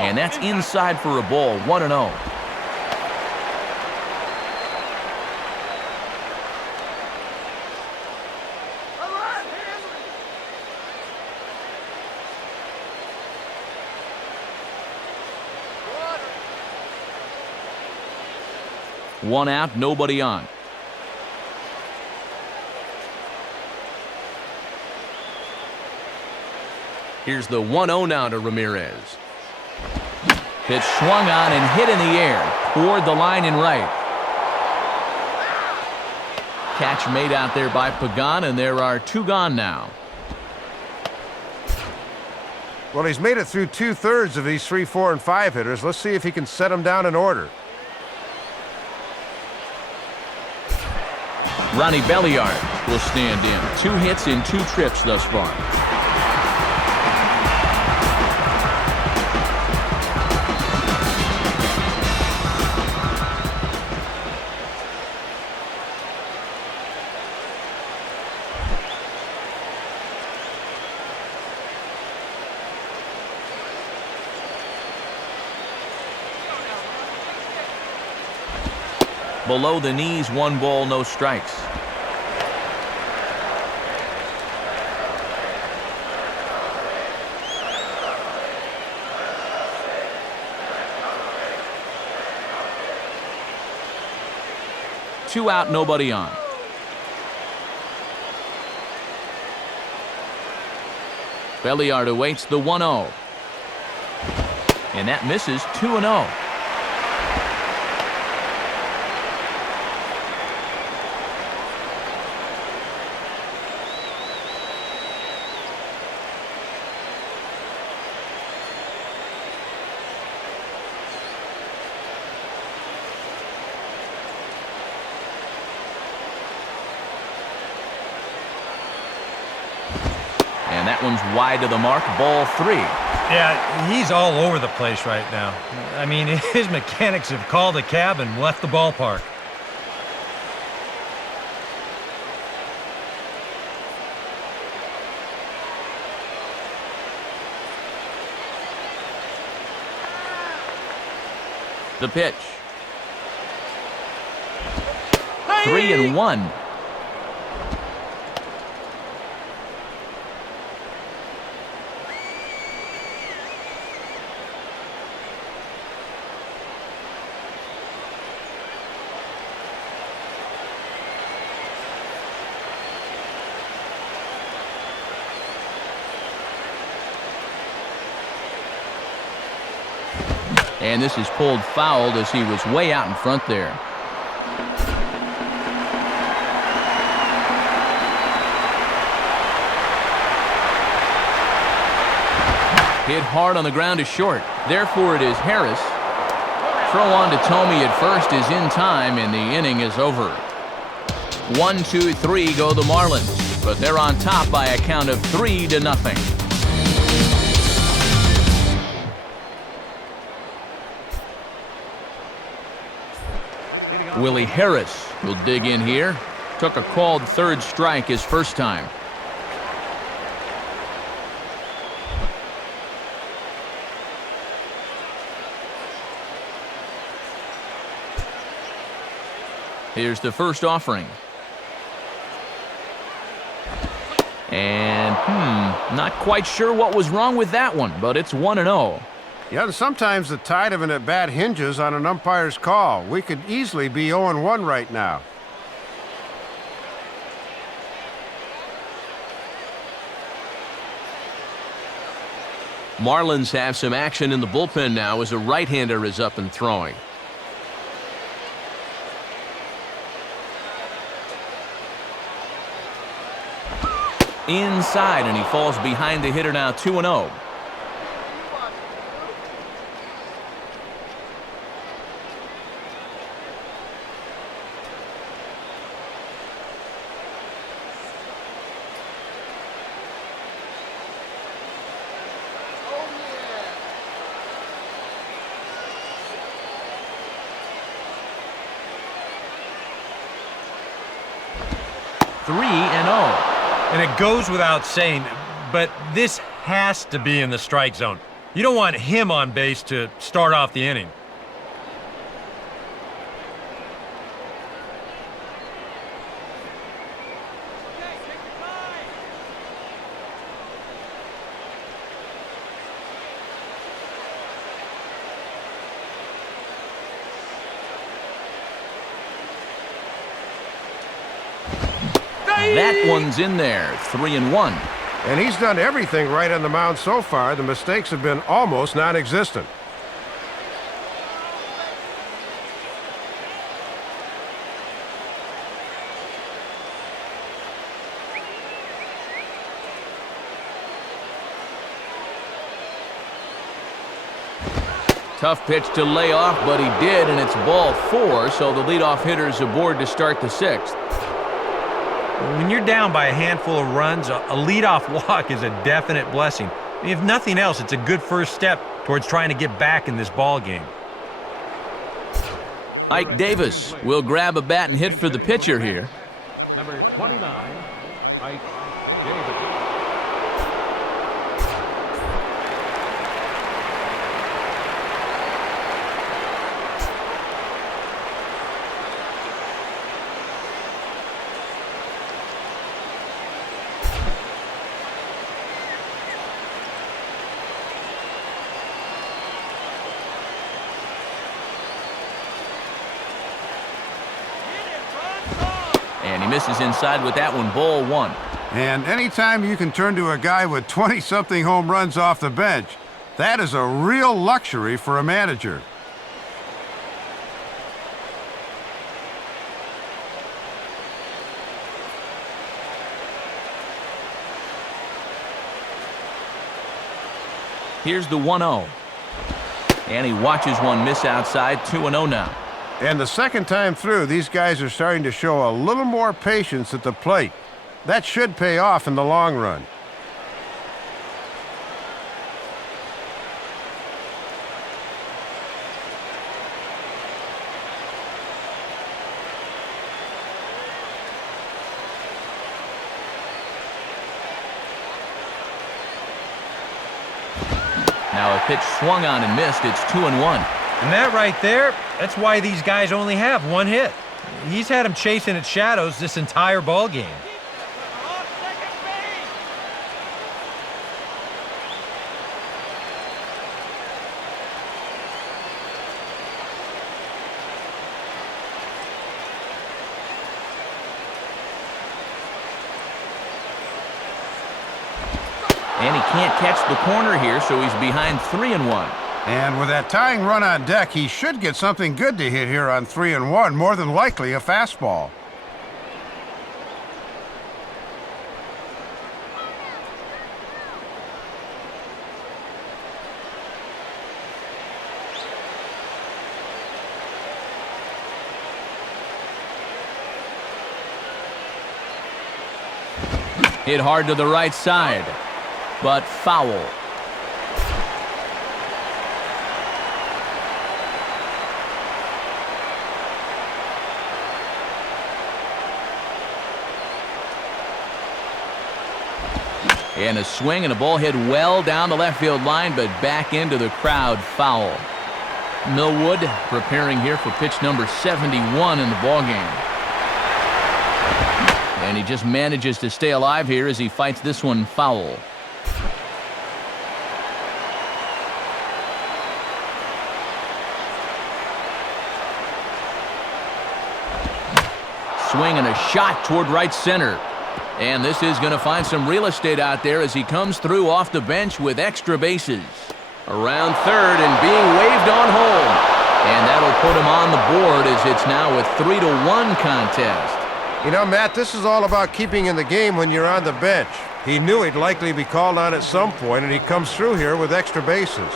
And that's inside for a ball, 1-0. One out, nobody on. Here's the 1-0 now to Ramirez. Pitch swung on and hit in the air toward the line and right. Catch made out there by Pagan, and there are 2 gone now. Well, he's made it through 2/3 of these 3, 4, and 5 hitters. Let's see if he can set them down in order. Ronnie Belliard will stand in. 2 hits in 2 trips thus far. Below the knees, 1 ball, no strikes. Two out, nobody on. Belliard awaits the 1-0. And that misses. 2-0. And that one's wide to the mark. Ball 3. Yeah, he's all over the place right now. I mean, his mechanics have called a cab and left the ballpark. The pitch. 3-1. And this is pulled foul as he was way out in front there. Hit hard on the ground to short. Therefore, it is Harris. Throw on to Tomey at first is in time, and the inning is over. 1, 2, 3 go the Marlins, but they're on top by a count of 3-0. Willie Harris will dig in here. Took a called 3rd strike his first time. Here's the first offering. And, not quite sure what was wrong with that one, but it's 1-0. Yeah, and sometimes the tide of an at-bat hinges on an umpire's call. We could easily be 0-1 right now. Marlins have some action in the bullpen now as a right-hander is up and throwing. Inside, and he falls behind the hitter now. 2-0. And it goes without saying, but this has to be in the strike zone. You don't want him on base to start off the inning. That one's in there. 3-1. And he's done everything right on the mound so far. The mistakes have been almost non-existent. Tough pitch to lay off, but he did, and it's ball 4, so the leadoff hitter is aboard to start the 6th. When you're down by a handful of runs, a leadoff walk is a definite blessing. If nothing else, it's a good first step towards trying to get back in this ball game. Ike Davis will grab a bat and hit for the pitcher here. Number 29, Ike Davis. And he misses inside with that one, ball one. And anytime you can turn to a guy with 20-something home runs off the bench, that is a real luxury for a manager. Here's the 1-0. And he watches one miss outside, 2-0 now. And the second time through, these guys are starting to show a little more patience at the plate. That should pay off in the long run. Now a pitch swung on and missed. It's 2-1. And that right there, that's why these guys only have one hit. He's had them chasing at shadows this entire ball game. And he can't catch the corner here, so he's behind 3-1. And with that tying run on deck, he should get something good to hit here on 3-1, more than likely a fastball. Hit hard to the right side, but foul. And a swing and a ball hit well down the left field line, but back into the crowd, foul. Millwood preparing here for pitch number 71 in the ball game. And he just manages to stay alive here as he fights this one foul. Swing and a shot toward right center. And this is going to find some real estate out there as he comes through off the bench with extra bases. Around third and being waved on home. And that'll put him on the board as it's now a 3-1 contest. You know, Matt, this is all about keeping in the game when you're on the bench. He knew he'd likely be called on at some point, and he comes through here with extra bases.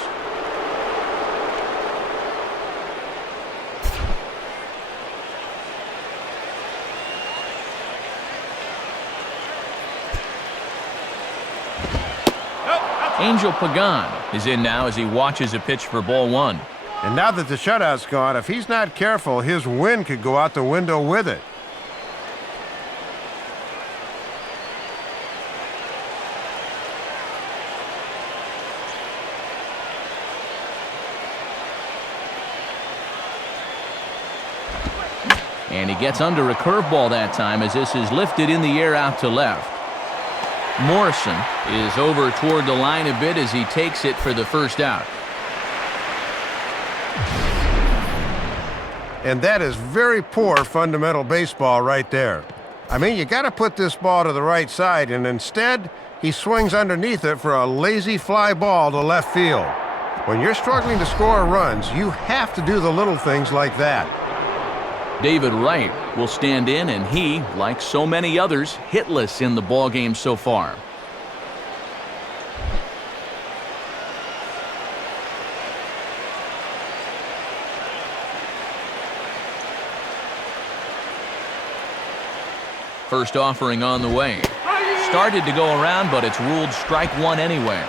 Angel Pagan is in now as he watches a pitch for ball one. And now that the shutout's gone, if he's not careful, his win could go out the window with it. And he gets under a curveball that time as this is lifted in the air out to left. Morrison is over toward the line a bit as he takes it for the first out. And that is very poor fundamental baseball right there. I mean, you got to put this ball to the right side, and instead, he swings underneath it for a lazy fly ball to left field. When you're struggling to score runs, you have to do the little things like that. David Wright will stand in, and he, like so many others, hitless in the ballgame so far. First offering on the way. Started to go around, but it's ruled strike one anyway.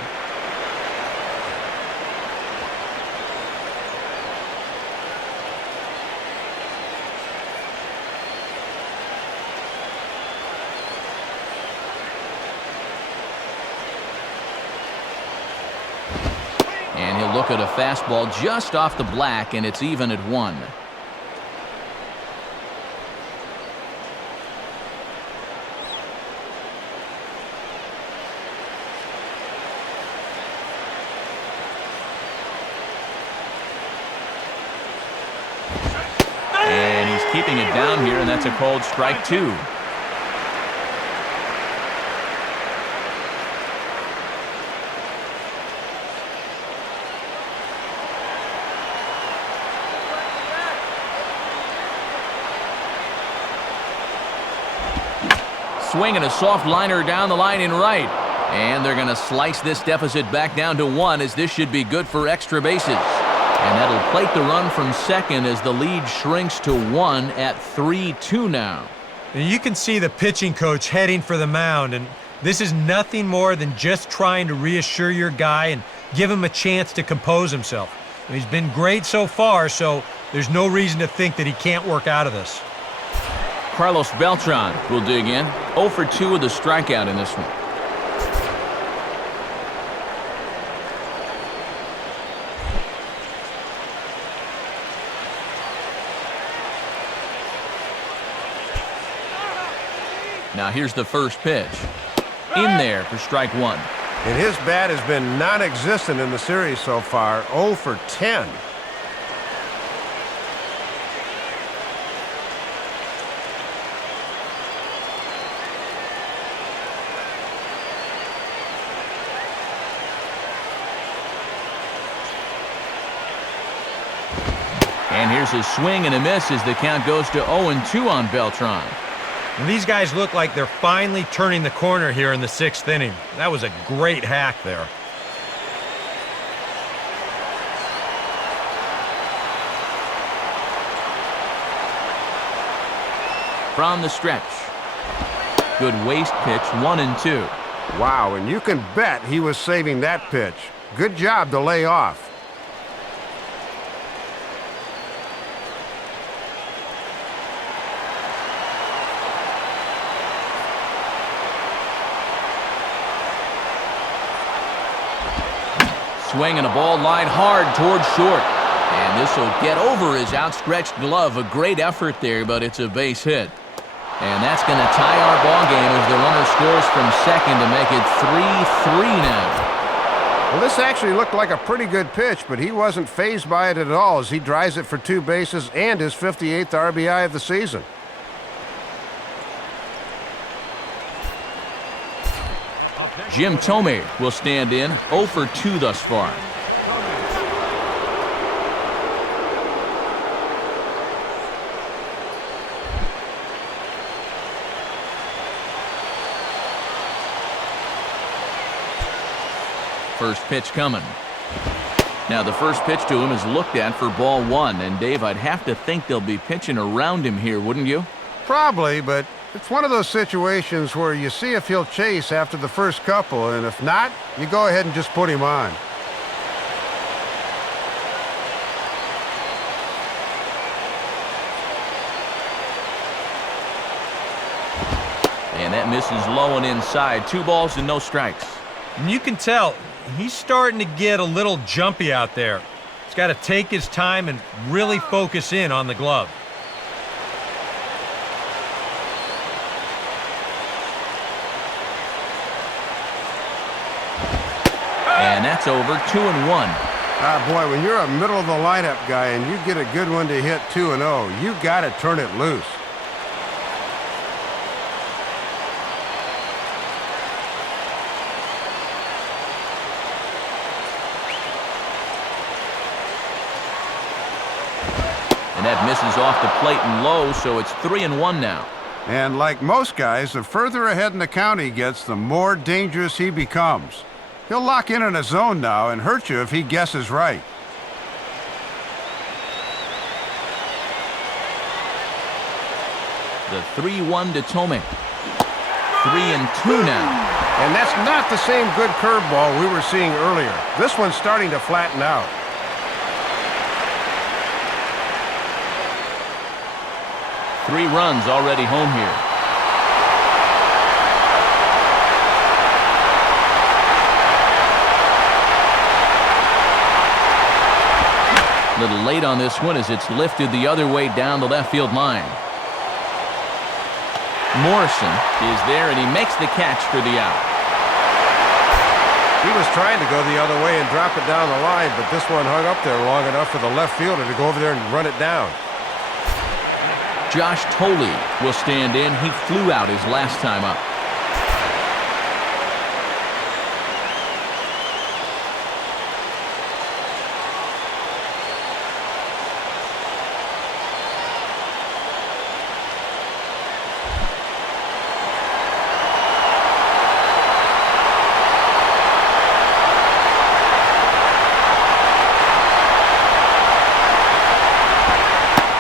And he'll look at a fastball just off the black, and it's even at 1. And he's keeping it down here, and that's a called strike 2. Swinging a soft liner down the line in right. And they're going to slice this deficit back down to 1, as this should be good for extra bases. And that'll plate the run from second as the lead shrinks to 1 at 3-2 now. And you can see the pitching coach heading for the mound, and this is nothing more than just trying to reassure your guy and give him a chance to compose himself. And he's been great so far, so there's no reason to think that he can't work out of this. Carlos Beltran will dig in. 0 for 2 with a strikeout in this one. Now here's the first pitch. In there for strike 1. And his bat has been non-existent in the series so far, 0 for 10. And here's his swing and a miss as the count goes to 0-2 on Beltran. And these guys look like they're finally turning the corner here in the 6th inning. That was a great hack there. From the stretch. Good waist pitch, 1-2. Wow, and you can bet he was saving that pitch. Good job to lay off. Swinging a ball line hard towards short. And this will get over his outstretched glove. A great effort there, but it's a base hit. And that's going to tie our ball game as the runner scores from second to make it 3-3 now. Well, this actually looked like a pretty good pitch, but he wasn't fazed by it at all as he drives it for 2 bases and his 58th RBI of the season. Jim Thome will stand in, 0 for 2 thus far. First pitch coming. Now the first pitch to him is looked at for ball 1, and Dave, I'd have to think they'll be pitching around him here, wouldn't you? Probably, but it's one of those situations where you see if he'll chase after the first couple, and if not, you go ahead and just put him on. And that misses low and inside. 2 balls and no strikes. And you can tell he's starting to get a little jumpy out there. He's got to take his time and really focus in on the glove. And that's over. 2-1. Ah, boy, when you're a middle-of-the-lineup guy and you get a good one to hit 2-0, you got to turn it loose. And that misses off the plate and low, so it's 3-1 now. And like most guys, the further ahead in the count he gets, the more dangerous he becomes. He'll lock in a zone now and hurt you if he guesses right. The 3-1 to Thome. 3-2 now. And that's not the same good curveball we were seeing earlier. This one's starting to flatten out. Three runs already home here. A little late on this one as it's lifted the other way down the left field line. Morrison is there, and he makes the catch for the out. He was trying to go the other way and drop it down the line, but this one hung up there long enough for the left fielder to go over there and run it down. Josh Tolley will stand in. He flew out his last time up.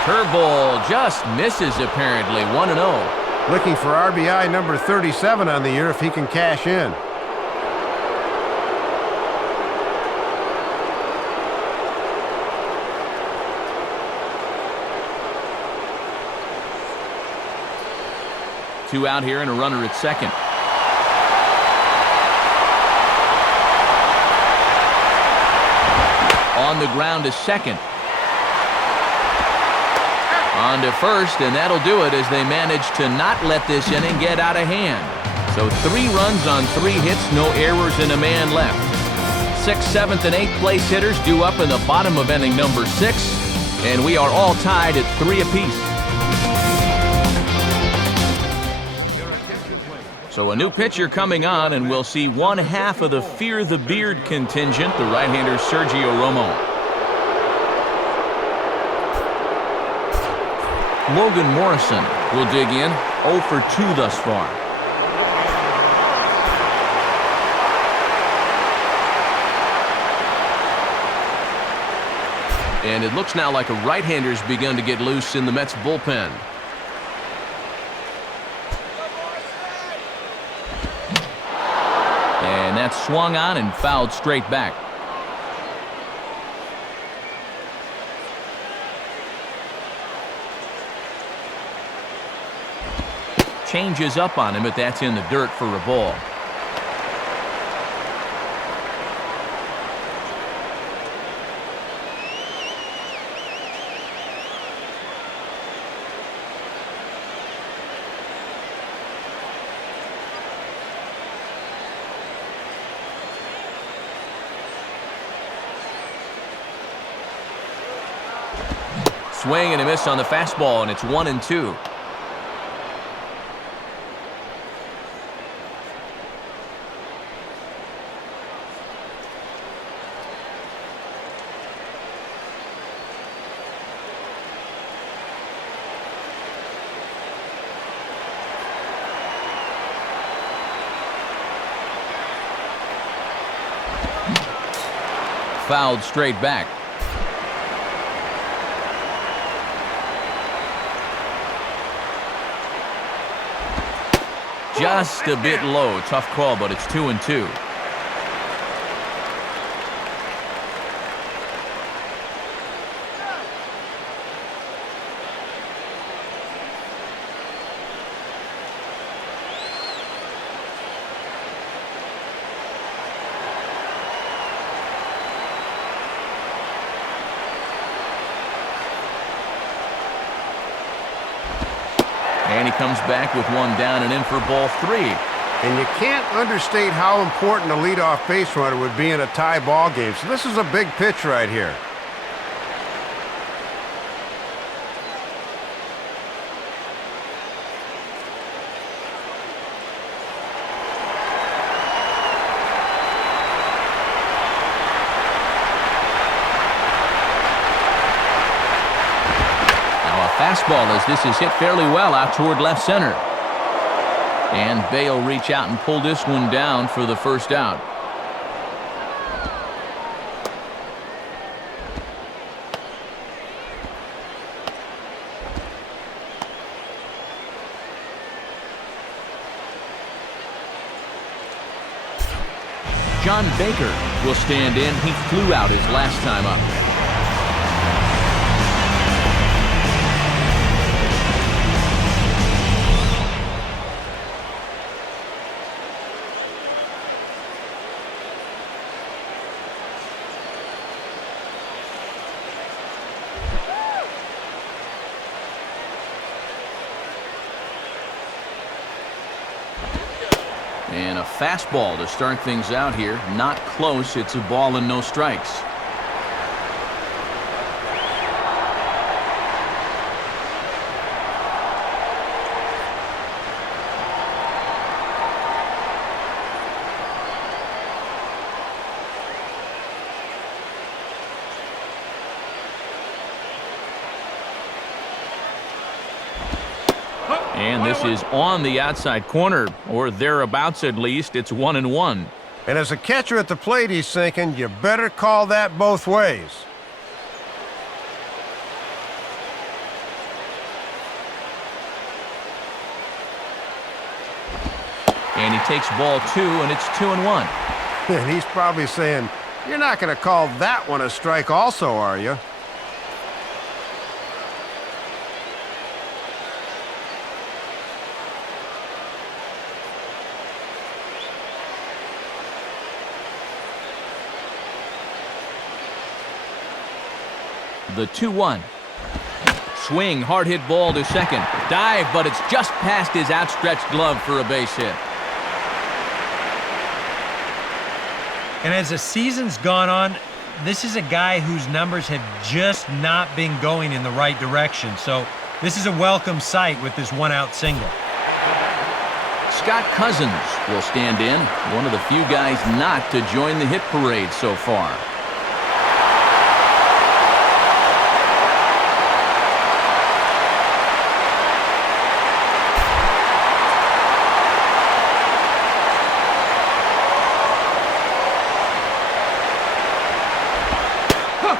Curveball just misses, apparently. 1-0. Looking for RBI number 37 on the year if he can cash in. Two out here and a runner at second. On the ground to second. On to first, and that'll do it as they manage to not let this inning get out of hand. So 3 runs on 3 hits, no errors, and a man left. 6th, 7th, and 8th place hitters due up in the bottom of inning number 6, and we are all tied at 3 apiece. So a new pitcher coming on, and we'll see one half of the Fear the Beard contingent, the right-hander Sergio Romo. Logan Morrison will dig in, 0 for 2 thus far. And it looks now like a right-hander's begun to get loose in the Mets bullpen. And that's swung on and fouled straight back. Changes up on him, but that's in the dirt for a ball. Swing and a miss on the fastball, and it's 1-2. Fouled straight back. Just a bit low. Tough call, but it's 2-2. And he comes back with one down and in for ball 3. And you can't understate how important a leadoff base runner would be in a tie ball game. So this is a big pitch right here. Fastball as this is hit fairly well out toward left center. And Bale reach out and pull this one down for the first out. John Baker will stand in. He flew out his last time up. And a fastball to start things out here. Not close. It's a ball and no strikes. And this is on the outside corner, or thereabouts at least. It's 1-1. And as a catcher at the plate, he's thinking, you better call that both ways. And he takes ball 2, and it's 2-1. And he's probably saying, you're not going to call that one a strike also, are you? The 2-1. Swing, hard hit ball to second. Dive, but it's just past his outstretched glove for a base hit. And as the season's gone on, this is a guy whose numbers have just not been going in the right direction. So this is a welcome sight with this one-out single. Scott Cousins will stand in. One of the few guys not to join the hit parade so far.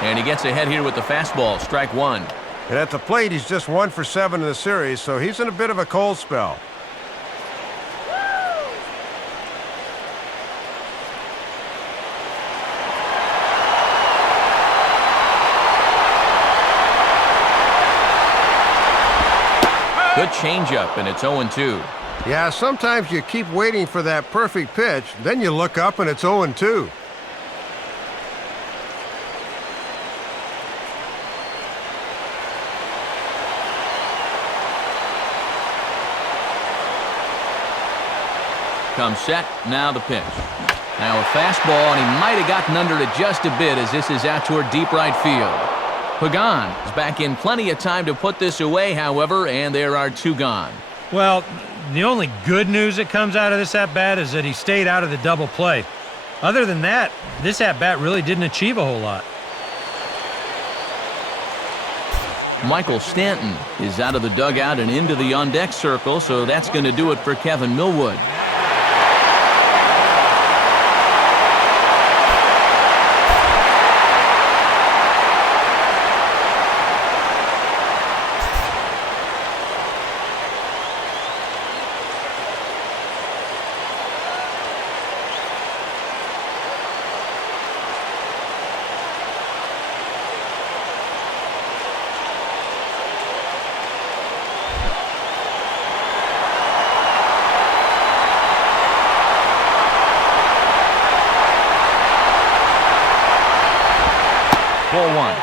And he gets ahead here with the fastball, strike 1. And at the plate, he's just 1 for 7 in the series, so he's in a bit of a cold spell. Good changeup, and it's 0-2. Yeah, sometimes you keep waiting for that perfect pitch, then you look up and it's 0-2. Comes set, now the pitch. Now a fastball, and he might have gotten under it just a bit as this is out toward deep right field. Pagan is back in plenty of time to put this away, however, and there are 2 gone. Well, the only good news that comes out of this at-bat is that he stayed out of the double play. Other than that, this at-bat really didn't achieve a whole lot. Michael Stanton is out of the dugout and into the on-deck circle, so that's going to do it for Kevin Millwood. Ball 1.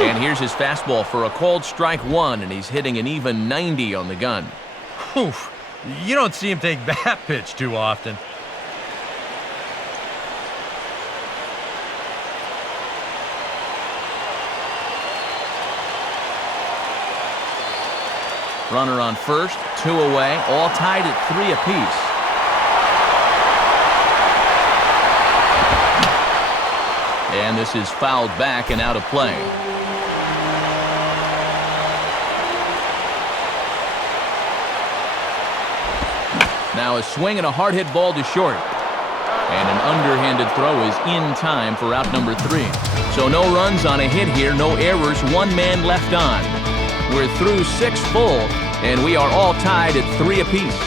And here's his fastball for a called strike 1, and he's hitting an even 90 on the gun. Oof. You don't see him take that pitch too often. Runner on first, 2 away, all tied at 3 apiece. And this is fouled back and out of play. Now a swing and a hard hit ball to short. And an underhanded throw is in time for out number 3. So no runs on a hit here, no errors, 1 man left on. We're through 6 full, and we are all tied at 3 apiece.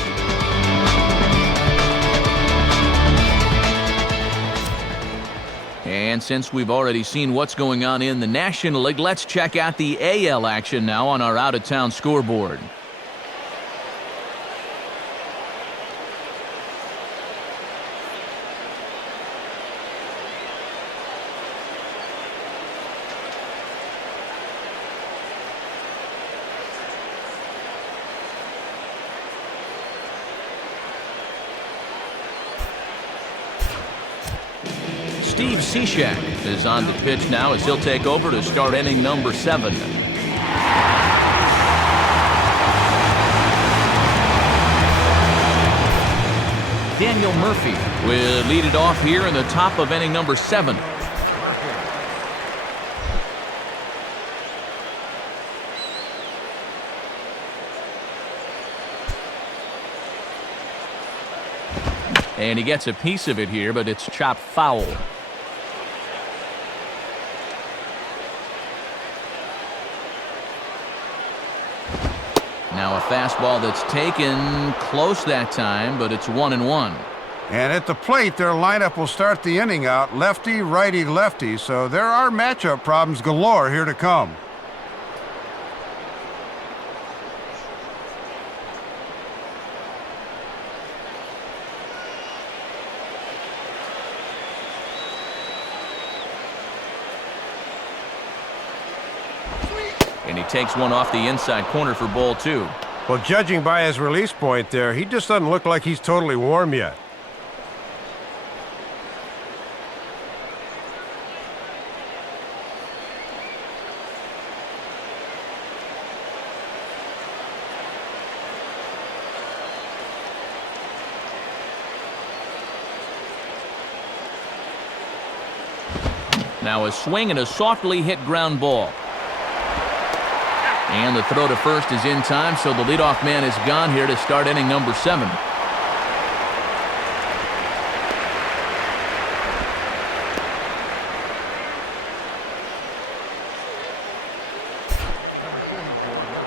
And since we've already seen what's going on in the National League, let's check out the AL action now on our out-of-town scoreboard. Steve Cishek is on the pitch now as he'll take over to start inning number 7. Daniel Murphy will lead it off here in the top of inning number 7. And he gets a piece of it here, but it's chopped foul. Now a fastball that's taken close that time, but it's 1-1. And at the plate, their lineup will start the inning out lefty, righty, lefty, so there are matchup problems galore here to come. And he takes one off the inside corner for ball 2. Well, judging by his release point there, he just doesn't look like he's totally warm yet. Now a swing and a softly hit ground ball. And the throw to first is in time, so the leadoff man is gone here to start inning number 7.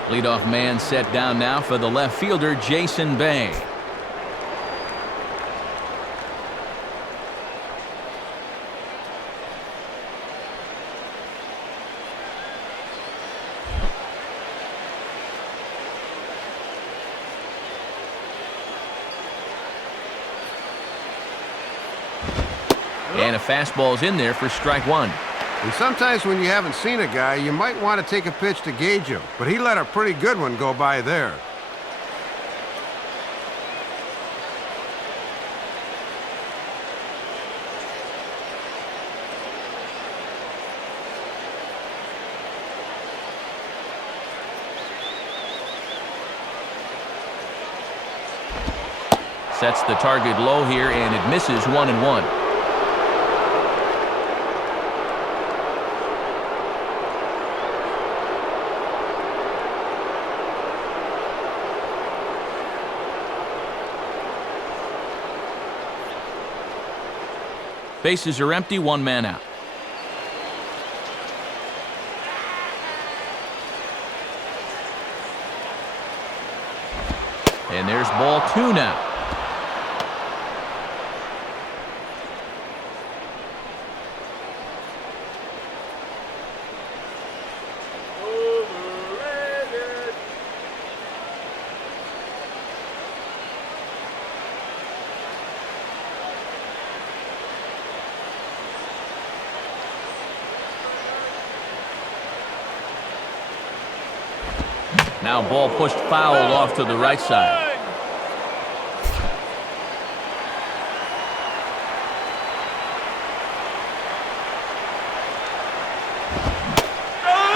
Leadoff man set down now for the left fielder, Jason Bay. And a fastball's in there for strike 1. And sometimes when you haven't seen a guy, you might want to take a pitch to gauge him, but he let a pretty good one go by there. Sets the target low here, and it misses 1-1. Bases are empty, 1 man out. And there's ball 2 now. Now ball pushed foul off to the right side.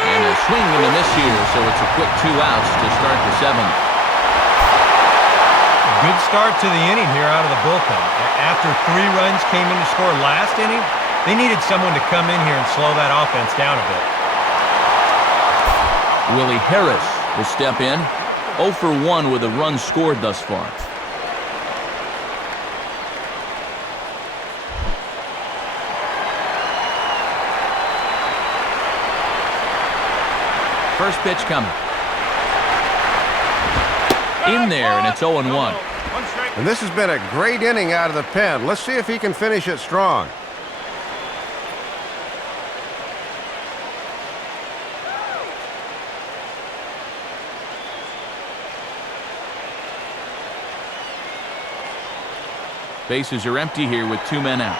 And a swing and a miss here, so it's a quick 2 outs to start the 7th. Good start to the inning here out of the bullpen. After 3 runs came in to score last inning, They needed someone to come in here and slow that offense down a bit. Willie Harris will step in. 0 for 1 with a run scored thus far. First pitch coming. In there, and it's 0-1. And this has been a great inning out of the pen. Let's see if he can finish it strong. Bases are empty here with 2 men out.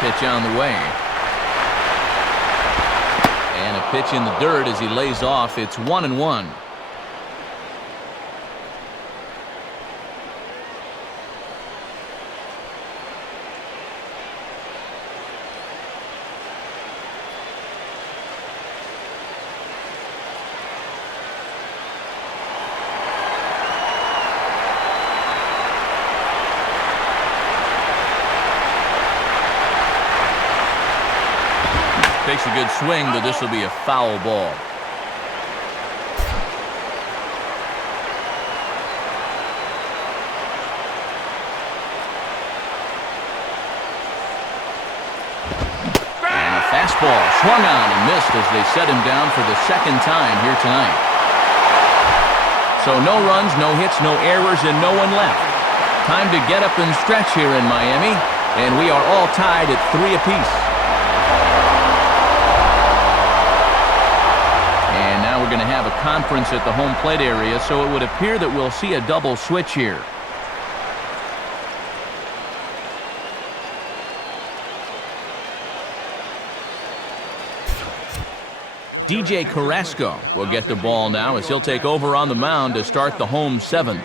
Pitch on the way. And a pitch in the dirt as he lays off. It's 1-1. Takes a good swing, but this will be a foul ball. And a fastball swung on and missed as they set him down for the second time here tonight. So no runs, no hits, no errors, and no one left. Time to get up and stretch here in Miami, and we are all tied at 3 apiece. We're going to have a conference at the home plate area, so it would appear that we'll see a double switch here. DJ Carrasco will get the ball now as he'll take over on the mound to start the home 7th.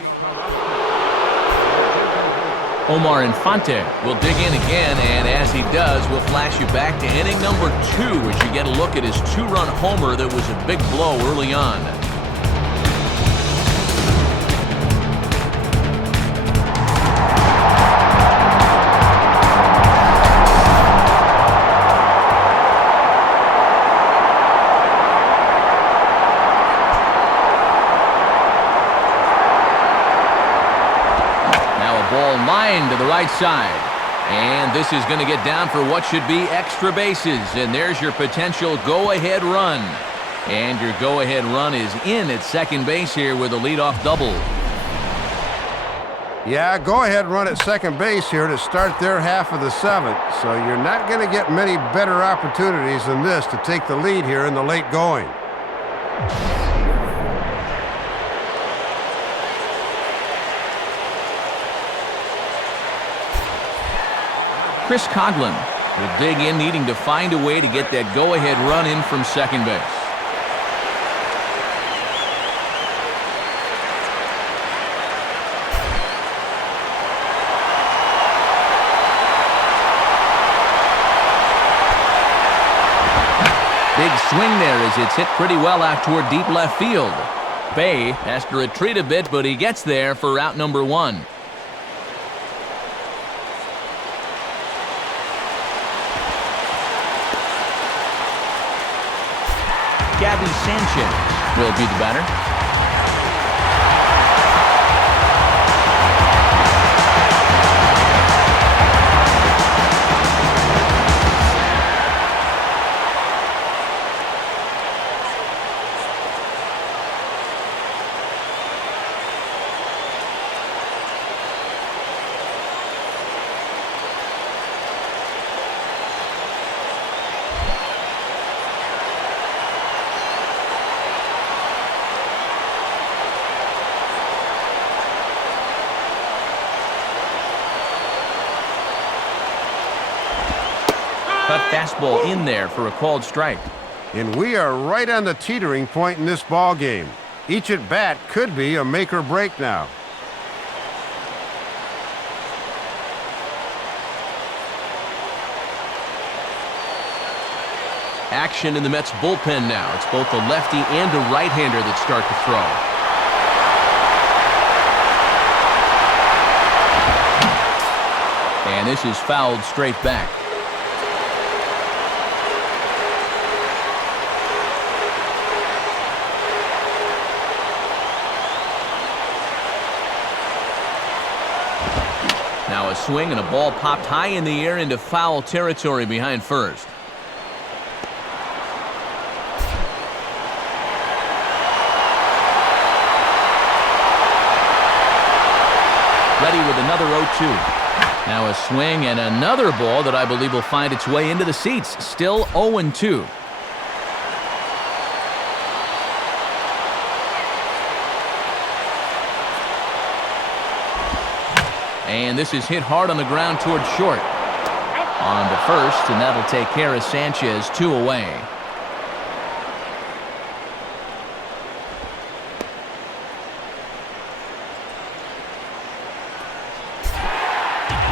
Omar Infante will dig in again, and as he does, we'll flash you back to inning number 2 as you get a look at his 2-run homer that was a big blow early on. To the right side, and this is going to get down for what should be extra bases, and there's your potential go-ahead run, and your go-ahead run is in at second base here with a leadoff double. Yeah, go-ahead run at second base here to start their half of the 7th, so you're not going to get many better opportunities than this to take the lead here in the late going. Chris Coughlin will dig in, needing to find a way to get that go-ahead run in from second base. Big swing there as it's hit pretty well out toward deep left field. Bay has to retreat a bit, but he gets there for out number 1. Gabby Sanchez will be the batter. Cut fastball in there for a called strike. And we are right on the teetering point in this ball game. Each at bat could be a make or break now. Action in the Mets bullpen now. It's both a lefty and a right-hander that start to throw. And this is fouled straight back. Now a swing and a ball popped high in the air into foul territory behind first. Ready with another 0-2. Now a swing and another ball that I believe will find its way into the seats. Still 0-2. And this is hit hard on the ground toward short. On to first, and that'll take care of Sanchez. 2 away.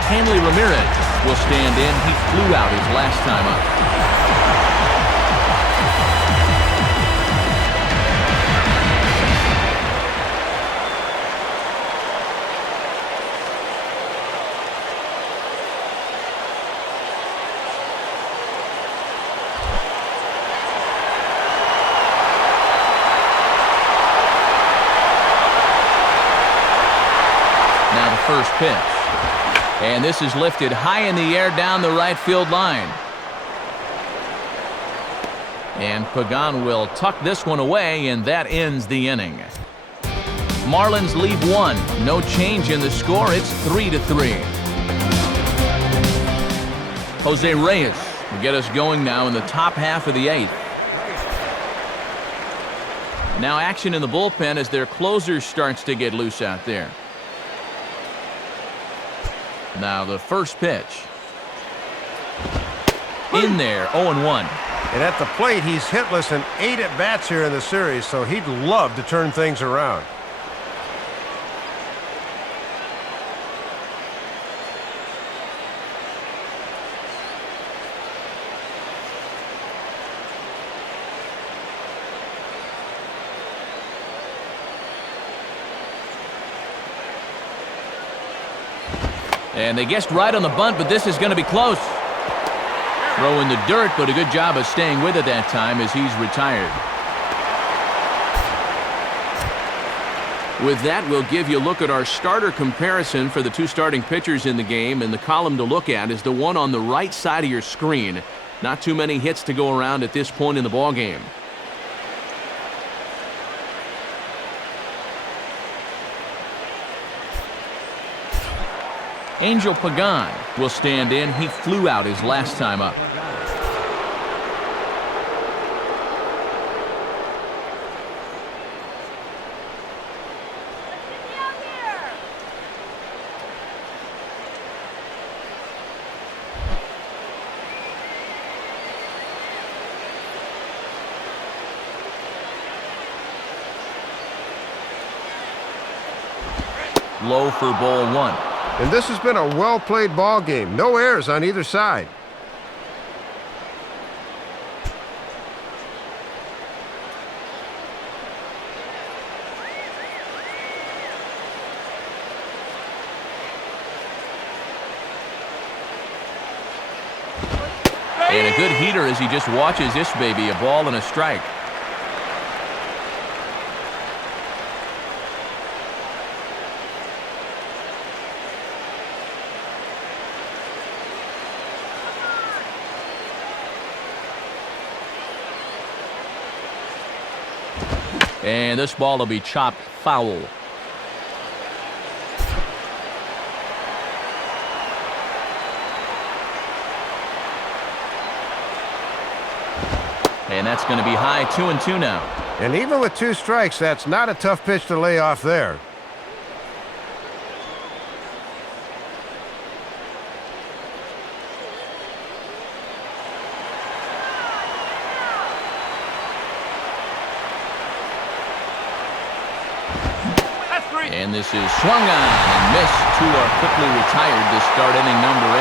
Hanley Ramirez will stand in. He flew out his last time up. Now the first pitch. And this is lifted high in the air down the right field line. And Pagan will tuck this one away, and that ends the inning. Marlins lead 1. No change in the score. It's 3-3. Jose Reyes will get us going now in the top half of the 8th. Now action in the bullpen as their closer starts to get loose out there. Now the first pitch. In there, 0-1. And at the plate, he's hitless in 8 at-bats here in the series, so he'd love to turn things around. And they guessed right on the bunt, but this is going to be close. Throw in the dirt, but a good job of staying with it that time as he's retired. With that, we'll give you a look at our starter comparison for the 2 starting pitchers in the game, and the column to look at is the one on the right side of your screen. Not too many hits to go around at this point in the ballgame. Angel Pagan will stand in. He flew out his last time up. Low for ball 1. And this has been a well-played ball game. No errors on either side. And a good heater as he just watches this baby, a ball and a strike. And this ball will be chopped foul. And that's going to be high, 2-2 now. And even with 2 strikes, that's not a tough pitch to lay off there. And this is swung on and missed. 2 are quickly retired to start inning number 8.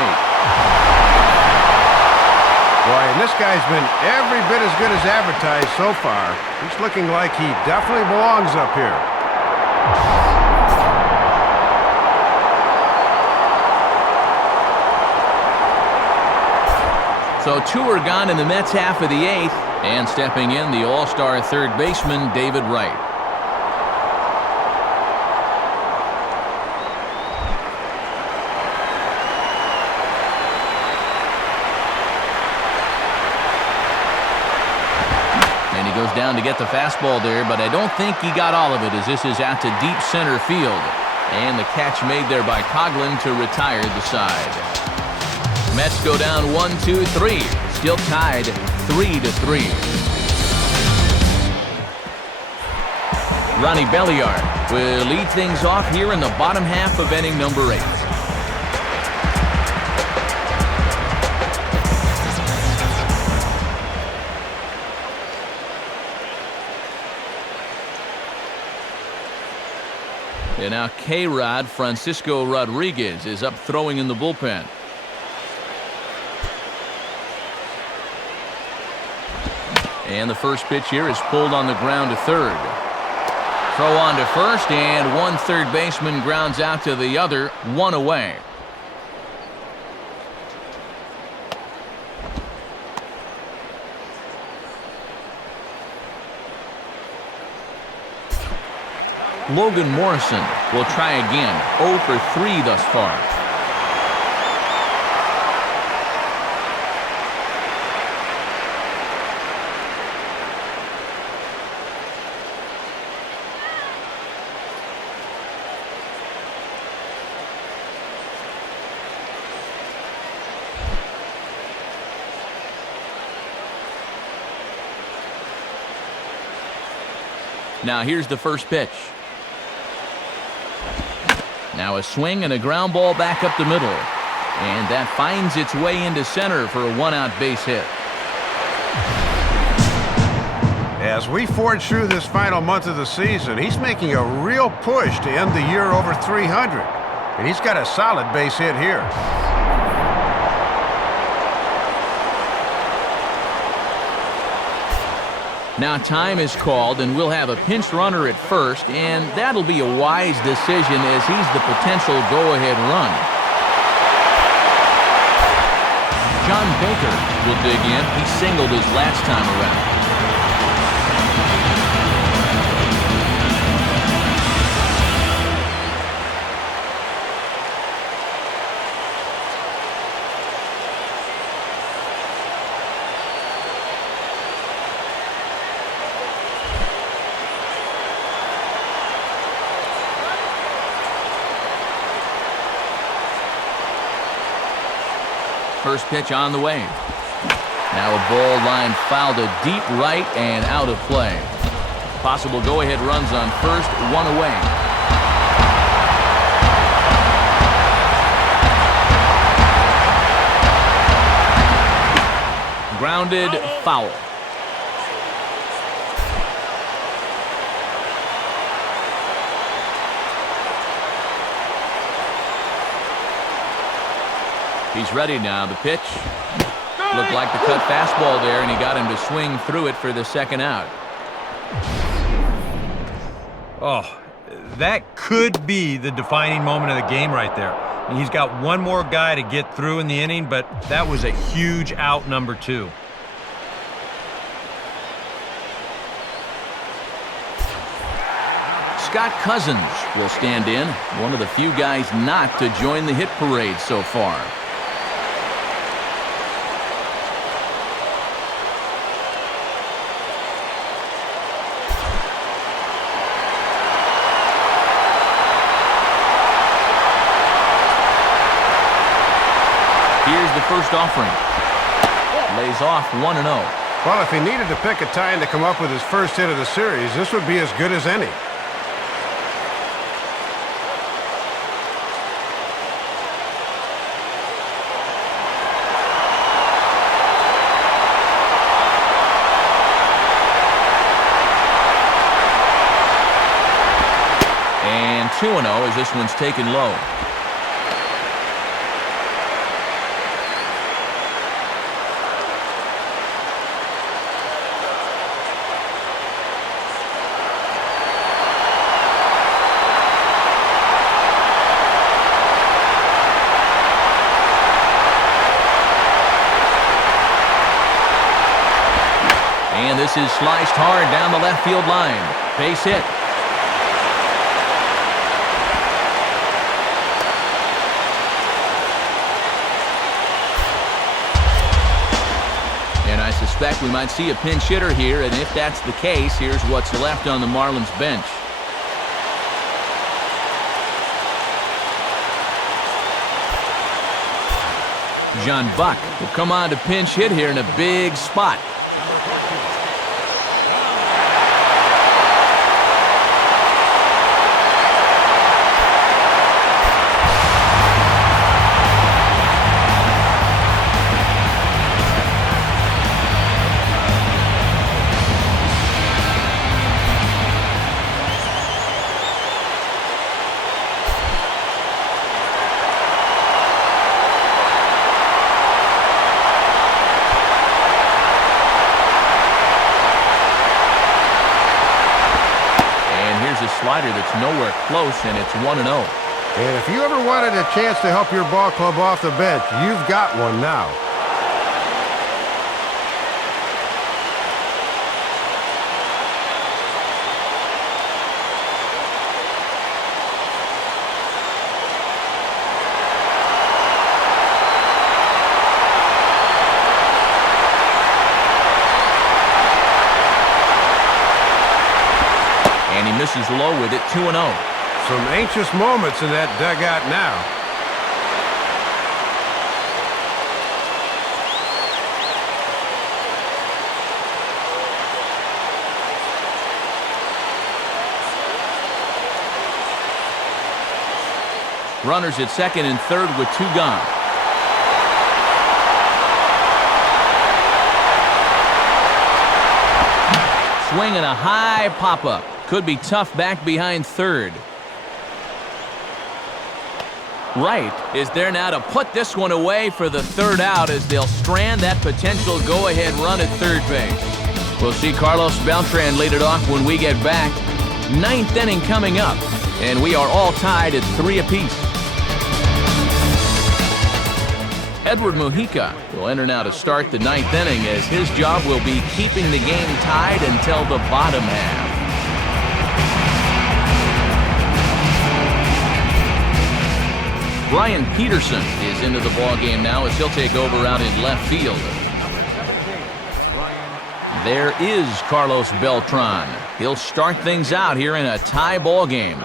Boy, and this guy's been every bit as good as advertised so far. He's looking like he definitely belongs up here. So 2 are gone in the Mets half of the 8th, and stepping in, the all-star third baseman, David Wright. And he goes down to get the fastball there, but I don't think he got all of it, as this is out to deep center field. And the catch made there by Coughlin to retire the side. Mets go down 1-2-3. Still tied 3-3. Ronnie Belliard will lead things off here in the bottom half of inning number 8. And now K-Rod Francisco Rodriguez is up throwing in the bullpen. And the first pitch here is pulled on the ground to third. Throw on to first, and one third baseman grounds out to the other, 1 away. Logan Morrison will try again, 0 for 3 thus far. Now here's the first pitch. Now a swing and a ground ball back up the middle. And that finds its way into center for a 1-out base hit. As we forge through this final month of the season, he's making a real push to end the year over 300. And he's got a solid base hit here. Now time is called, and we'll have a pinch runner at first, and that'll be a wise decision as he's the potential go-ahead run. John Baker will dig in. He singled his last time around. First pitch on the way. Now a ball line foul to deep right and out of play. Possible go-ahead runs on first, 1 away. Grounded, foul. He's ready now. The pitch looked like the cut fastball there, and he got him to swing through it for the second out. Oh, that could be the defining moment of the game right there. And he's got one more guy to get through in the inning, but that was a huge out, number 2. Scott Cousins will stand in, one of the few guys not to join the hit parade so far. Here's the first offering. Lays off 1-0. Well, if he needed to pick a time to come up with his first hit of the series, this would be as good as any. And 2-0 as this one's taken low. And this is sliced hard down the left field line. Base hit. And I suspect we might see a pinch hitter here, and if that's the case, here's what's left on the Marlins bench. John Buck will come on to pinch hit here in a big spot. Slider that's nowhere close, and it's 1-0. And if you ever wanted a chance to help your ball club off the bench, you've got one now. And he misses low with it, 2-0. Some anxious moments in that dugout now. Runners at second and third with 2 gone. Swinging a high pop-up. Could be tough back behind third. Right is there now to put this one away for the third out as they'll strand that potential go-ahead run at third base. We'll see Carlos Beltran lead it off when we get back. 9th inning coming up, and we are all tied at 3 apiece. Edward Mujica will enter now to start the 9th inning as his job will be keeping the game tied until the bottom half. Brian Peterson is into the ballgame now as he'll take over out in left field. There is Carlos Beltran. He'll start things out here in a tie ball game.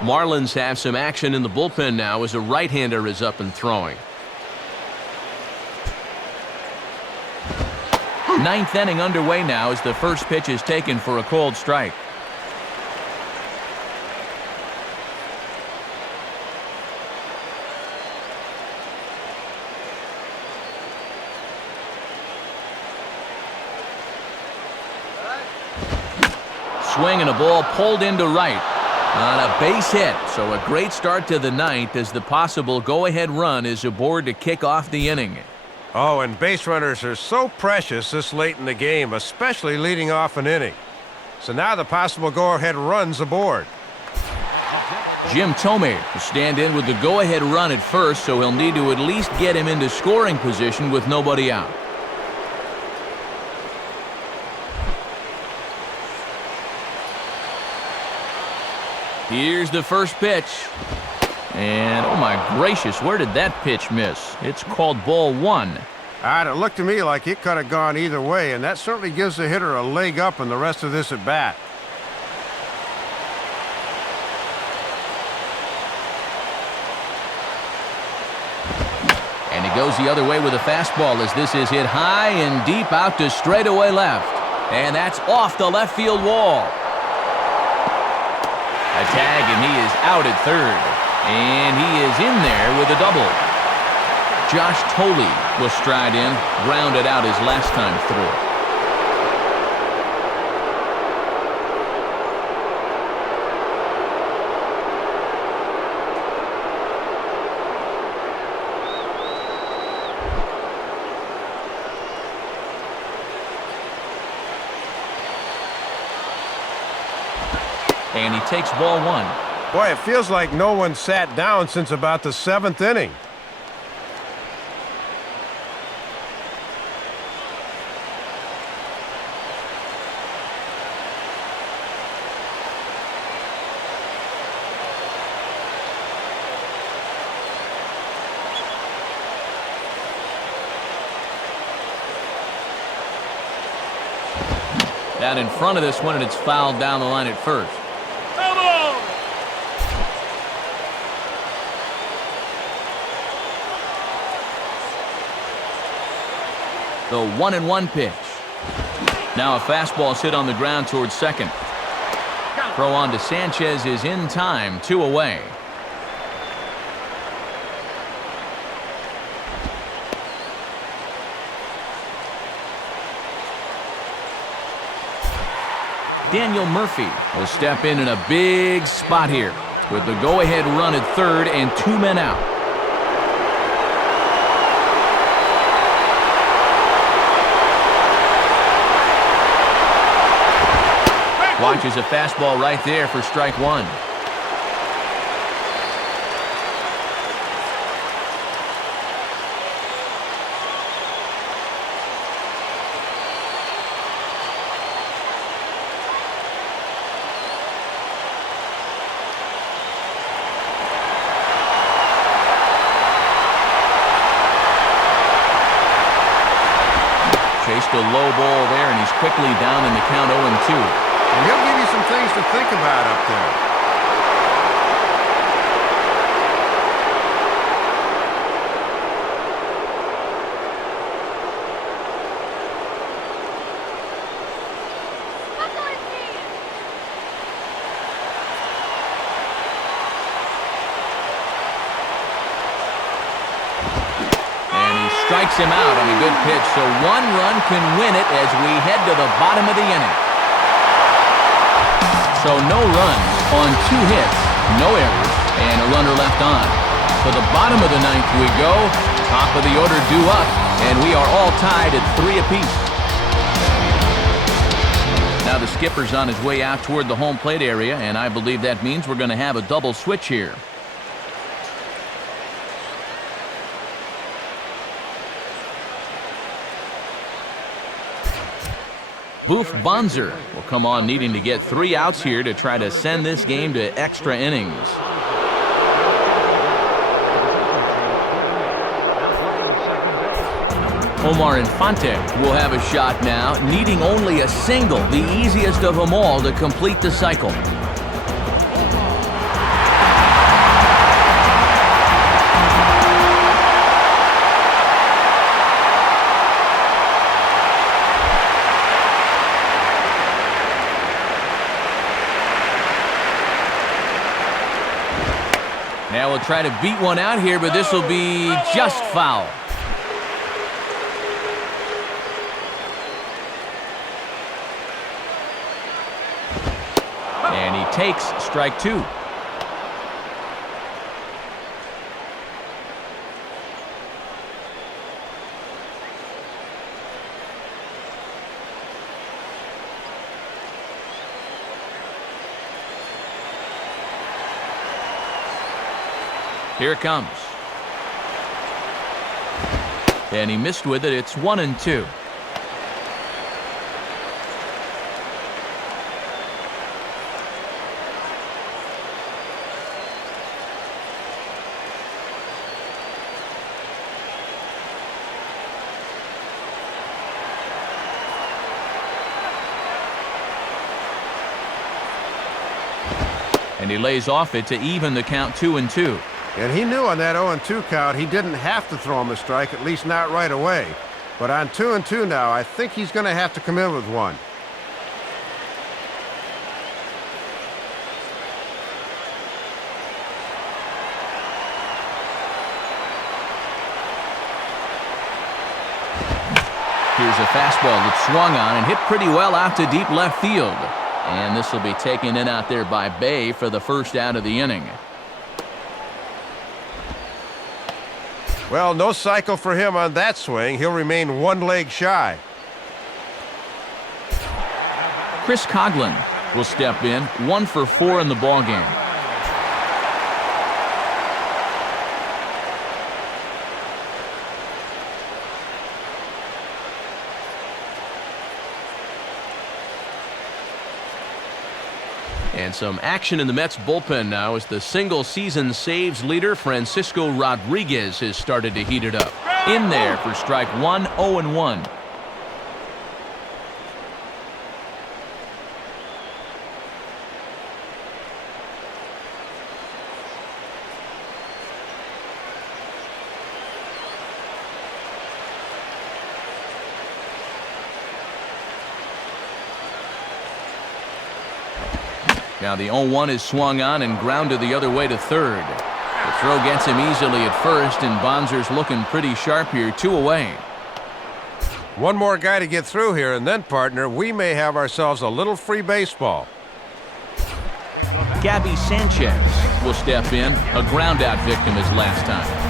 Marlins have some action in the bullpen now as a right-hander is up and throwing. 9th inning underway now as the first pitch is taken for a cold strike. Swing and a ball pulled into right on a base hit. So a great start to the 9th as the possible go-ahead run is aboard to kick off the inning. Oh, and base runners are so precious this late in the game, especially leading off an inning. So now the possible go-ahead run's aboard. Jim Thome will stand in with the go-ahead run at first, so he'll need to at least get him into scoring position with nobody out. Here's the first pitch. And, oh my gracious, where did that pitch miss? It's called ball 1. It looked to me like it could have gone either way, and that certainly gives the hitter a leg up in the rest of this at-bat. And he goes the other way with a fastball as this is hit high and deep out to straightaway left. And that's off the left field wall. A tag, and he is out at third. And he is in there with a double. Josh Thome will stride in, grounded out his last time through. And he takes ball 1. Boy, it feels like no one sat down since about the 7th inning. Out in front of this one, and it's fouled down the line at first. The 1-1 pitch. Now a fastball is hit on the ground towards second. Throw on to Sanchez is in time, 2 away. Daniel Murphy will step in a big spot here with the go-ahead run at third and 2 men out. Watches a fastball right there for strike 1. Chased a low ball there, and he's quickly down in the count 0-2. And he'll give you some things to think about up there. And he strikes him out on a good pitch, so 1 run can win it as we head to the bottom of the inning. So no runs on 2 hits, no errors, and a runner left on. To the bottom of the 9th we go. Top of the order due up, and we are all tied at 3 apiece. Now the skipper's on his way out toward the home plate area, and I believe that means we're going to have a double switch here. Boof Bonzer will come on needing to get 3 outs here to try to send this game to extra innings. Omar Infante will have a shot now, needing only a single, the easiest of them all, to complete the cycle. Now we'll try to beat one out here, but this will be just foul. And he takes strike 2. Here it comes. And he missed with it. It's 1-2. And he lays off it to even the count 2-2. And he knew on that 0-2 count he didn't have to throw him a strike, at least not right away. But on 2-2 now, I think he's going to have to come in with one. Here's a fastball that swung on and hit pretty well out to deep left field. And this will be taken in out there by Bay for the first out of the inning. Well, no cycle for him on that swing. He'll remain 1 leg shy. Chris Coughlin will step in, 1 for 4 in the ballgame. And some action in the Mets bullpen now as the single-season saves leader Francisco Rodriguez has started to heat it up. In there for strike 1, 0-1. Now the 0-1 is swung on and grounded the other way to third. The throw gets him easily at first, and Bonzer's looking pretty sharp here, 2 away. One more guy to get through here, and then, partner, we may have ourselves a little free baseball. Gabby Sanchez will step in, a ground-out victim his last time.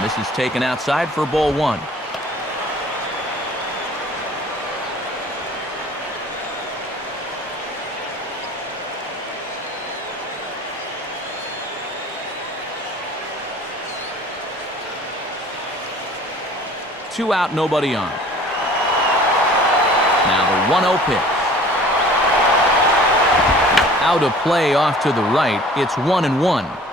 This is taken outside for ball 1. Two out, nobody on. Now the 1-0 pitch. Out of play off to the right. It's 1-1.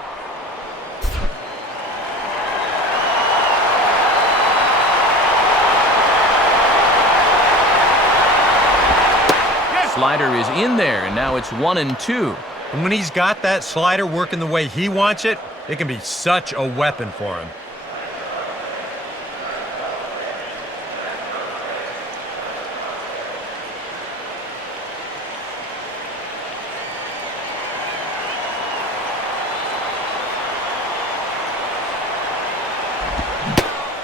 Slider is in there, and now it's 1-2. And when he's got that slider working the way he wants it, it can be such a weapon for him.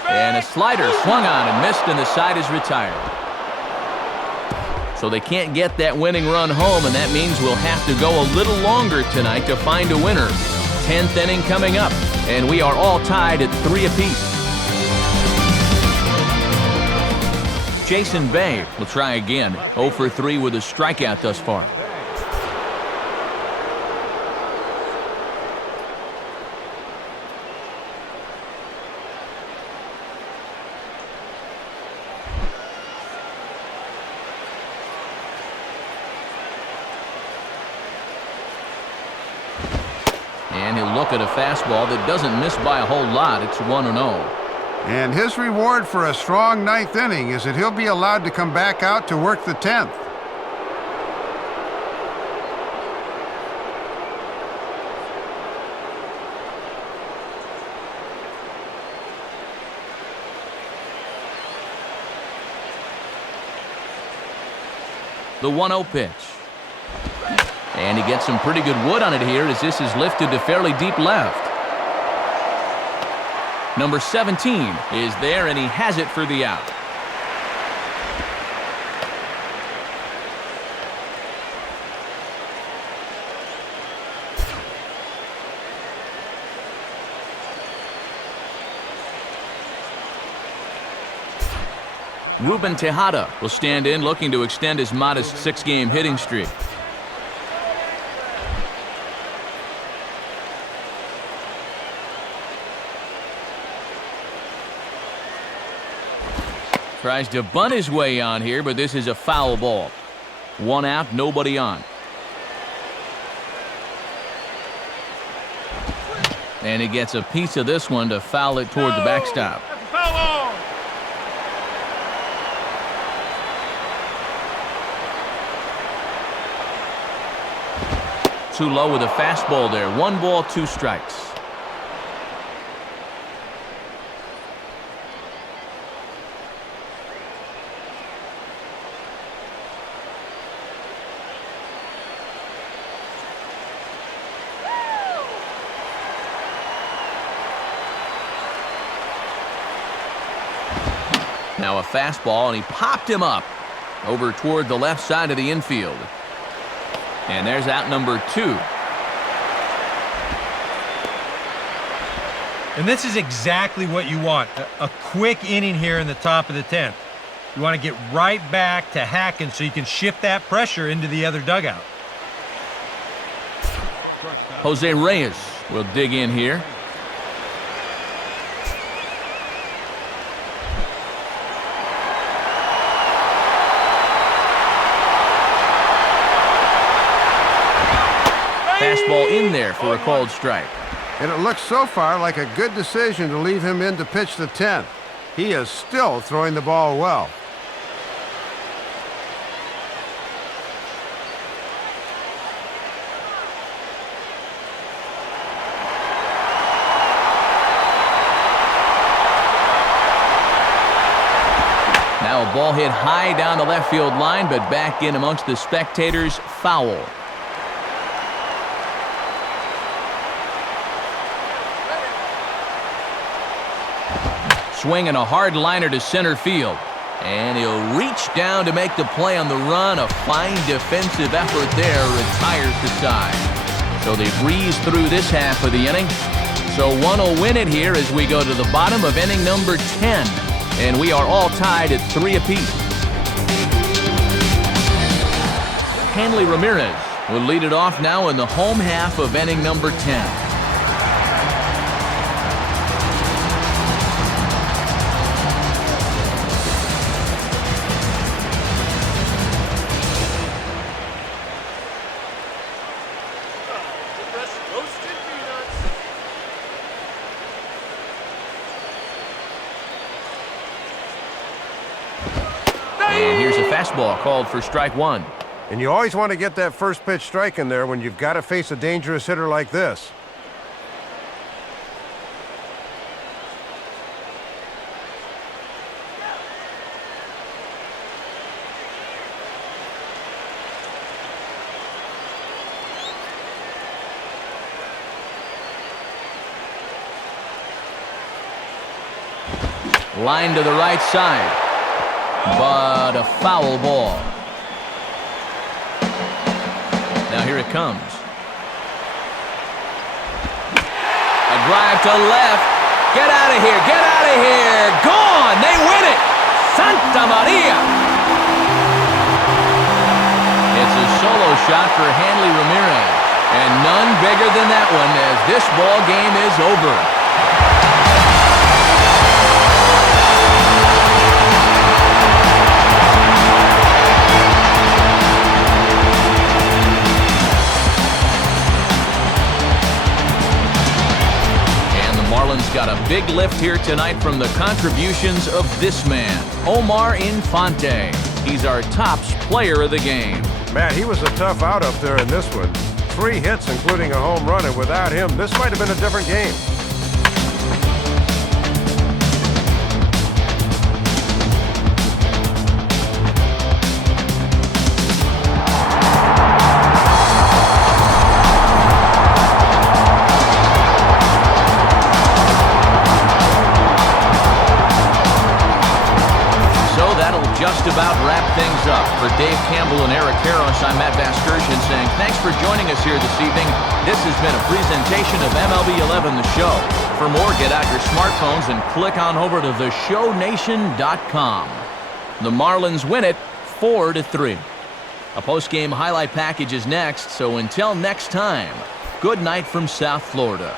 And a slider swung on and missed, and the side is retired. So they can't get that winning run home, and that means we'll have to go a little longer tonight to find a winner. 10th inning coming up, and we are all tied at 3 apiece. Jason Bay will try again, 0 for 3 with a strikeout thus far. And he'll look at a fastball that doesn't miss by a whole lot. It's 1-0. And his reward for a strong 9th inning is that he'll be allowed to come back out to work the 10th. The 1-0 pitch. And he gets some pretty good wood on it here as this is lifted to fairly deep left. Number 17 is there, and he has it for the out. Ruben Tejada will stand in, looking to extend his modest 6-game hitting streak. Tries to bunt his way on here, but this is a foul ball. 1 out, nobody on. And he gets a piece of this one to foul it toward the backstop. Too low with a fastball there. 1 ball, 2 strikes. Now a fastball, and he popped him up over toward the left side of the infield. And there's out number 2. And this is exactly what you want, a quick inning here in the top of the 10th. You want to get right back to hacking so you can shift that pressure into the other dugout. Jose Reyes will dig in here. fastball in there for a called strike. And it looks so far like a good decision to leave him in to pitch the 10th. He is still throwing the ball well. Now a ball hit high down the left field line, but back in amongst the spectators, foul. Swinging a hard liner to center field. And he'll reach down to make the play on the run. A fine defensive effort there, retires the side. So they breeze through this half of the inning. So one will win it here as we go to the bottom of inning number 10. And we are all tied at 3 apiece. Hanley Ramirez will lead it off now in the home half of inning number 10. And here's a fastball called for strike one. And you always want to get that first pitch strike in there when you've got to face a dangerous hitter like this. Line to the right side, but a foul ball. Now here it comes. A drive to left. Get out of here, get out of here. Gone, they win it. Santa Maria. It's a solo shot for Hanley Ramirez. And none bigger than that one as this ball game is over. Marlins got a big lift here tonight from the contributions of this man, Omar Infante. He's our tops player of the game. Matt, he was a tough out up there in this one. 3 hits, including a home run, and without him, this might have been a different game. Just about wrap things up. For Dave Campbell and Eric Karros, I'm Matt Vasgersian saying thanks for joining us here this evening. This has been a presentation of MLB 11 The Show. For more, get out your smartphones and click on over to theshownation.com. The Marlins win it 4-3. A post-game highlight package is next, so until next time, good night from South Florida.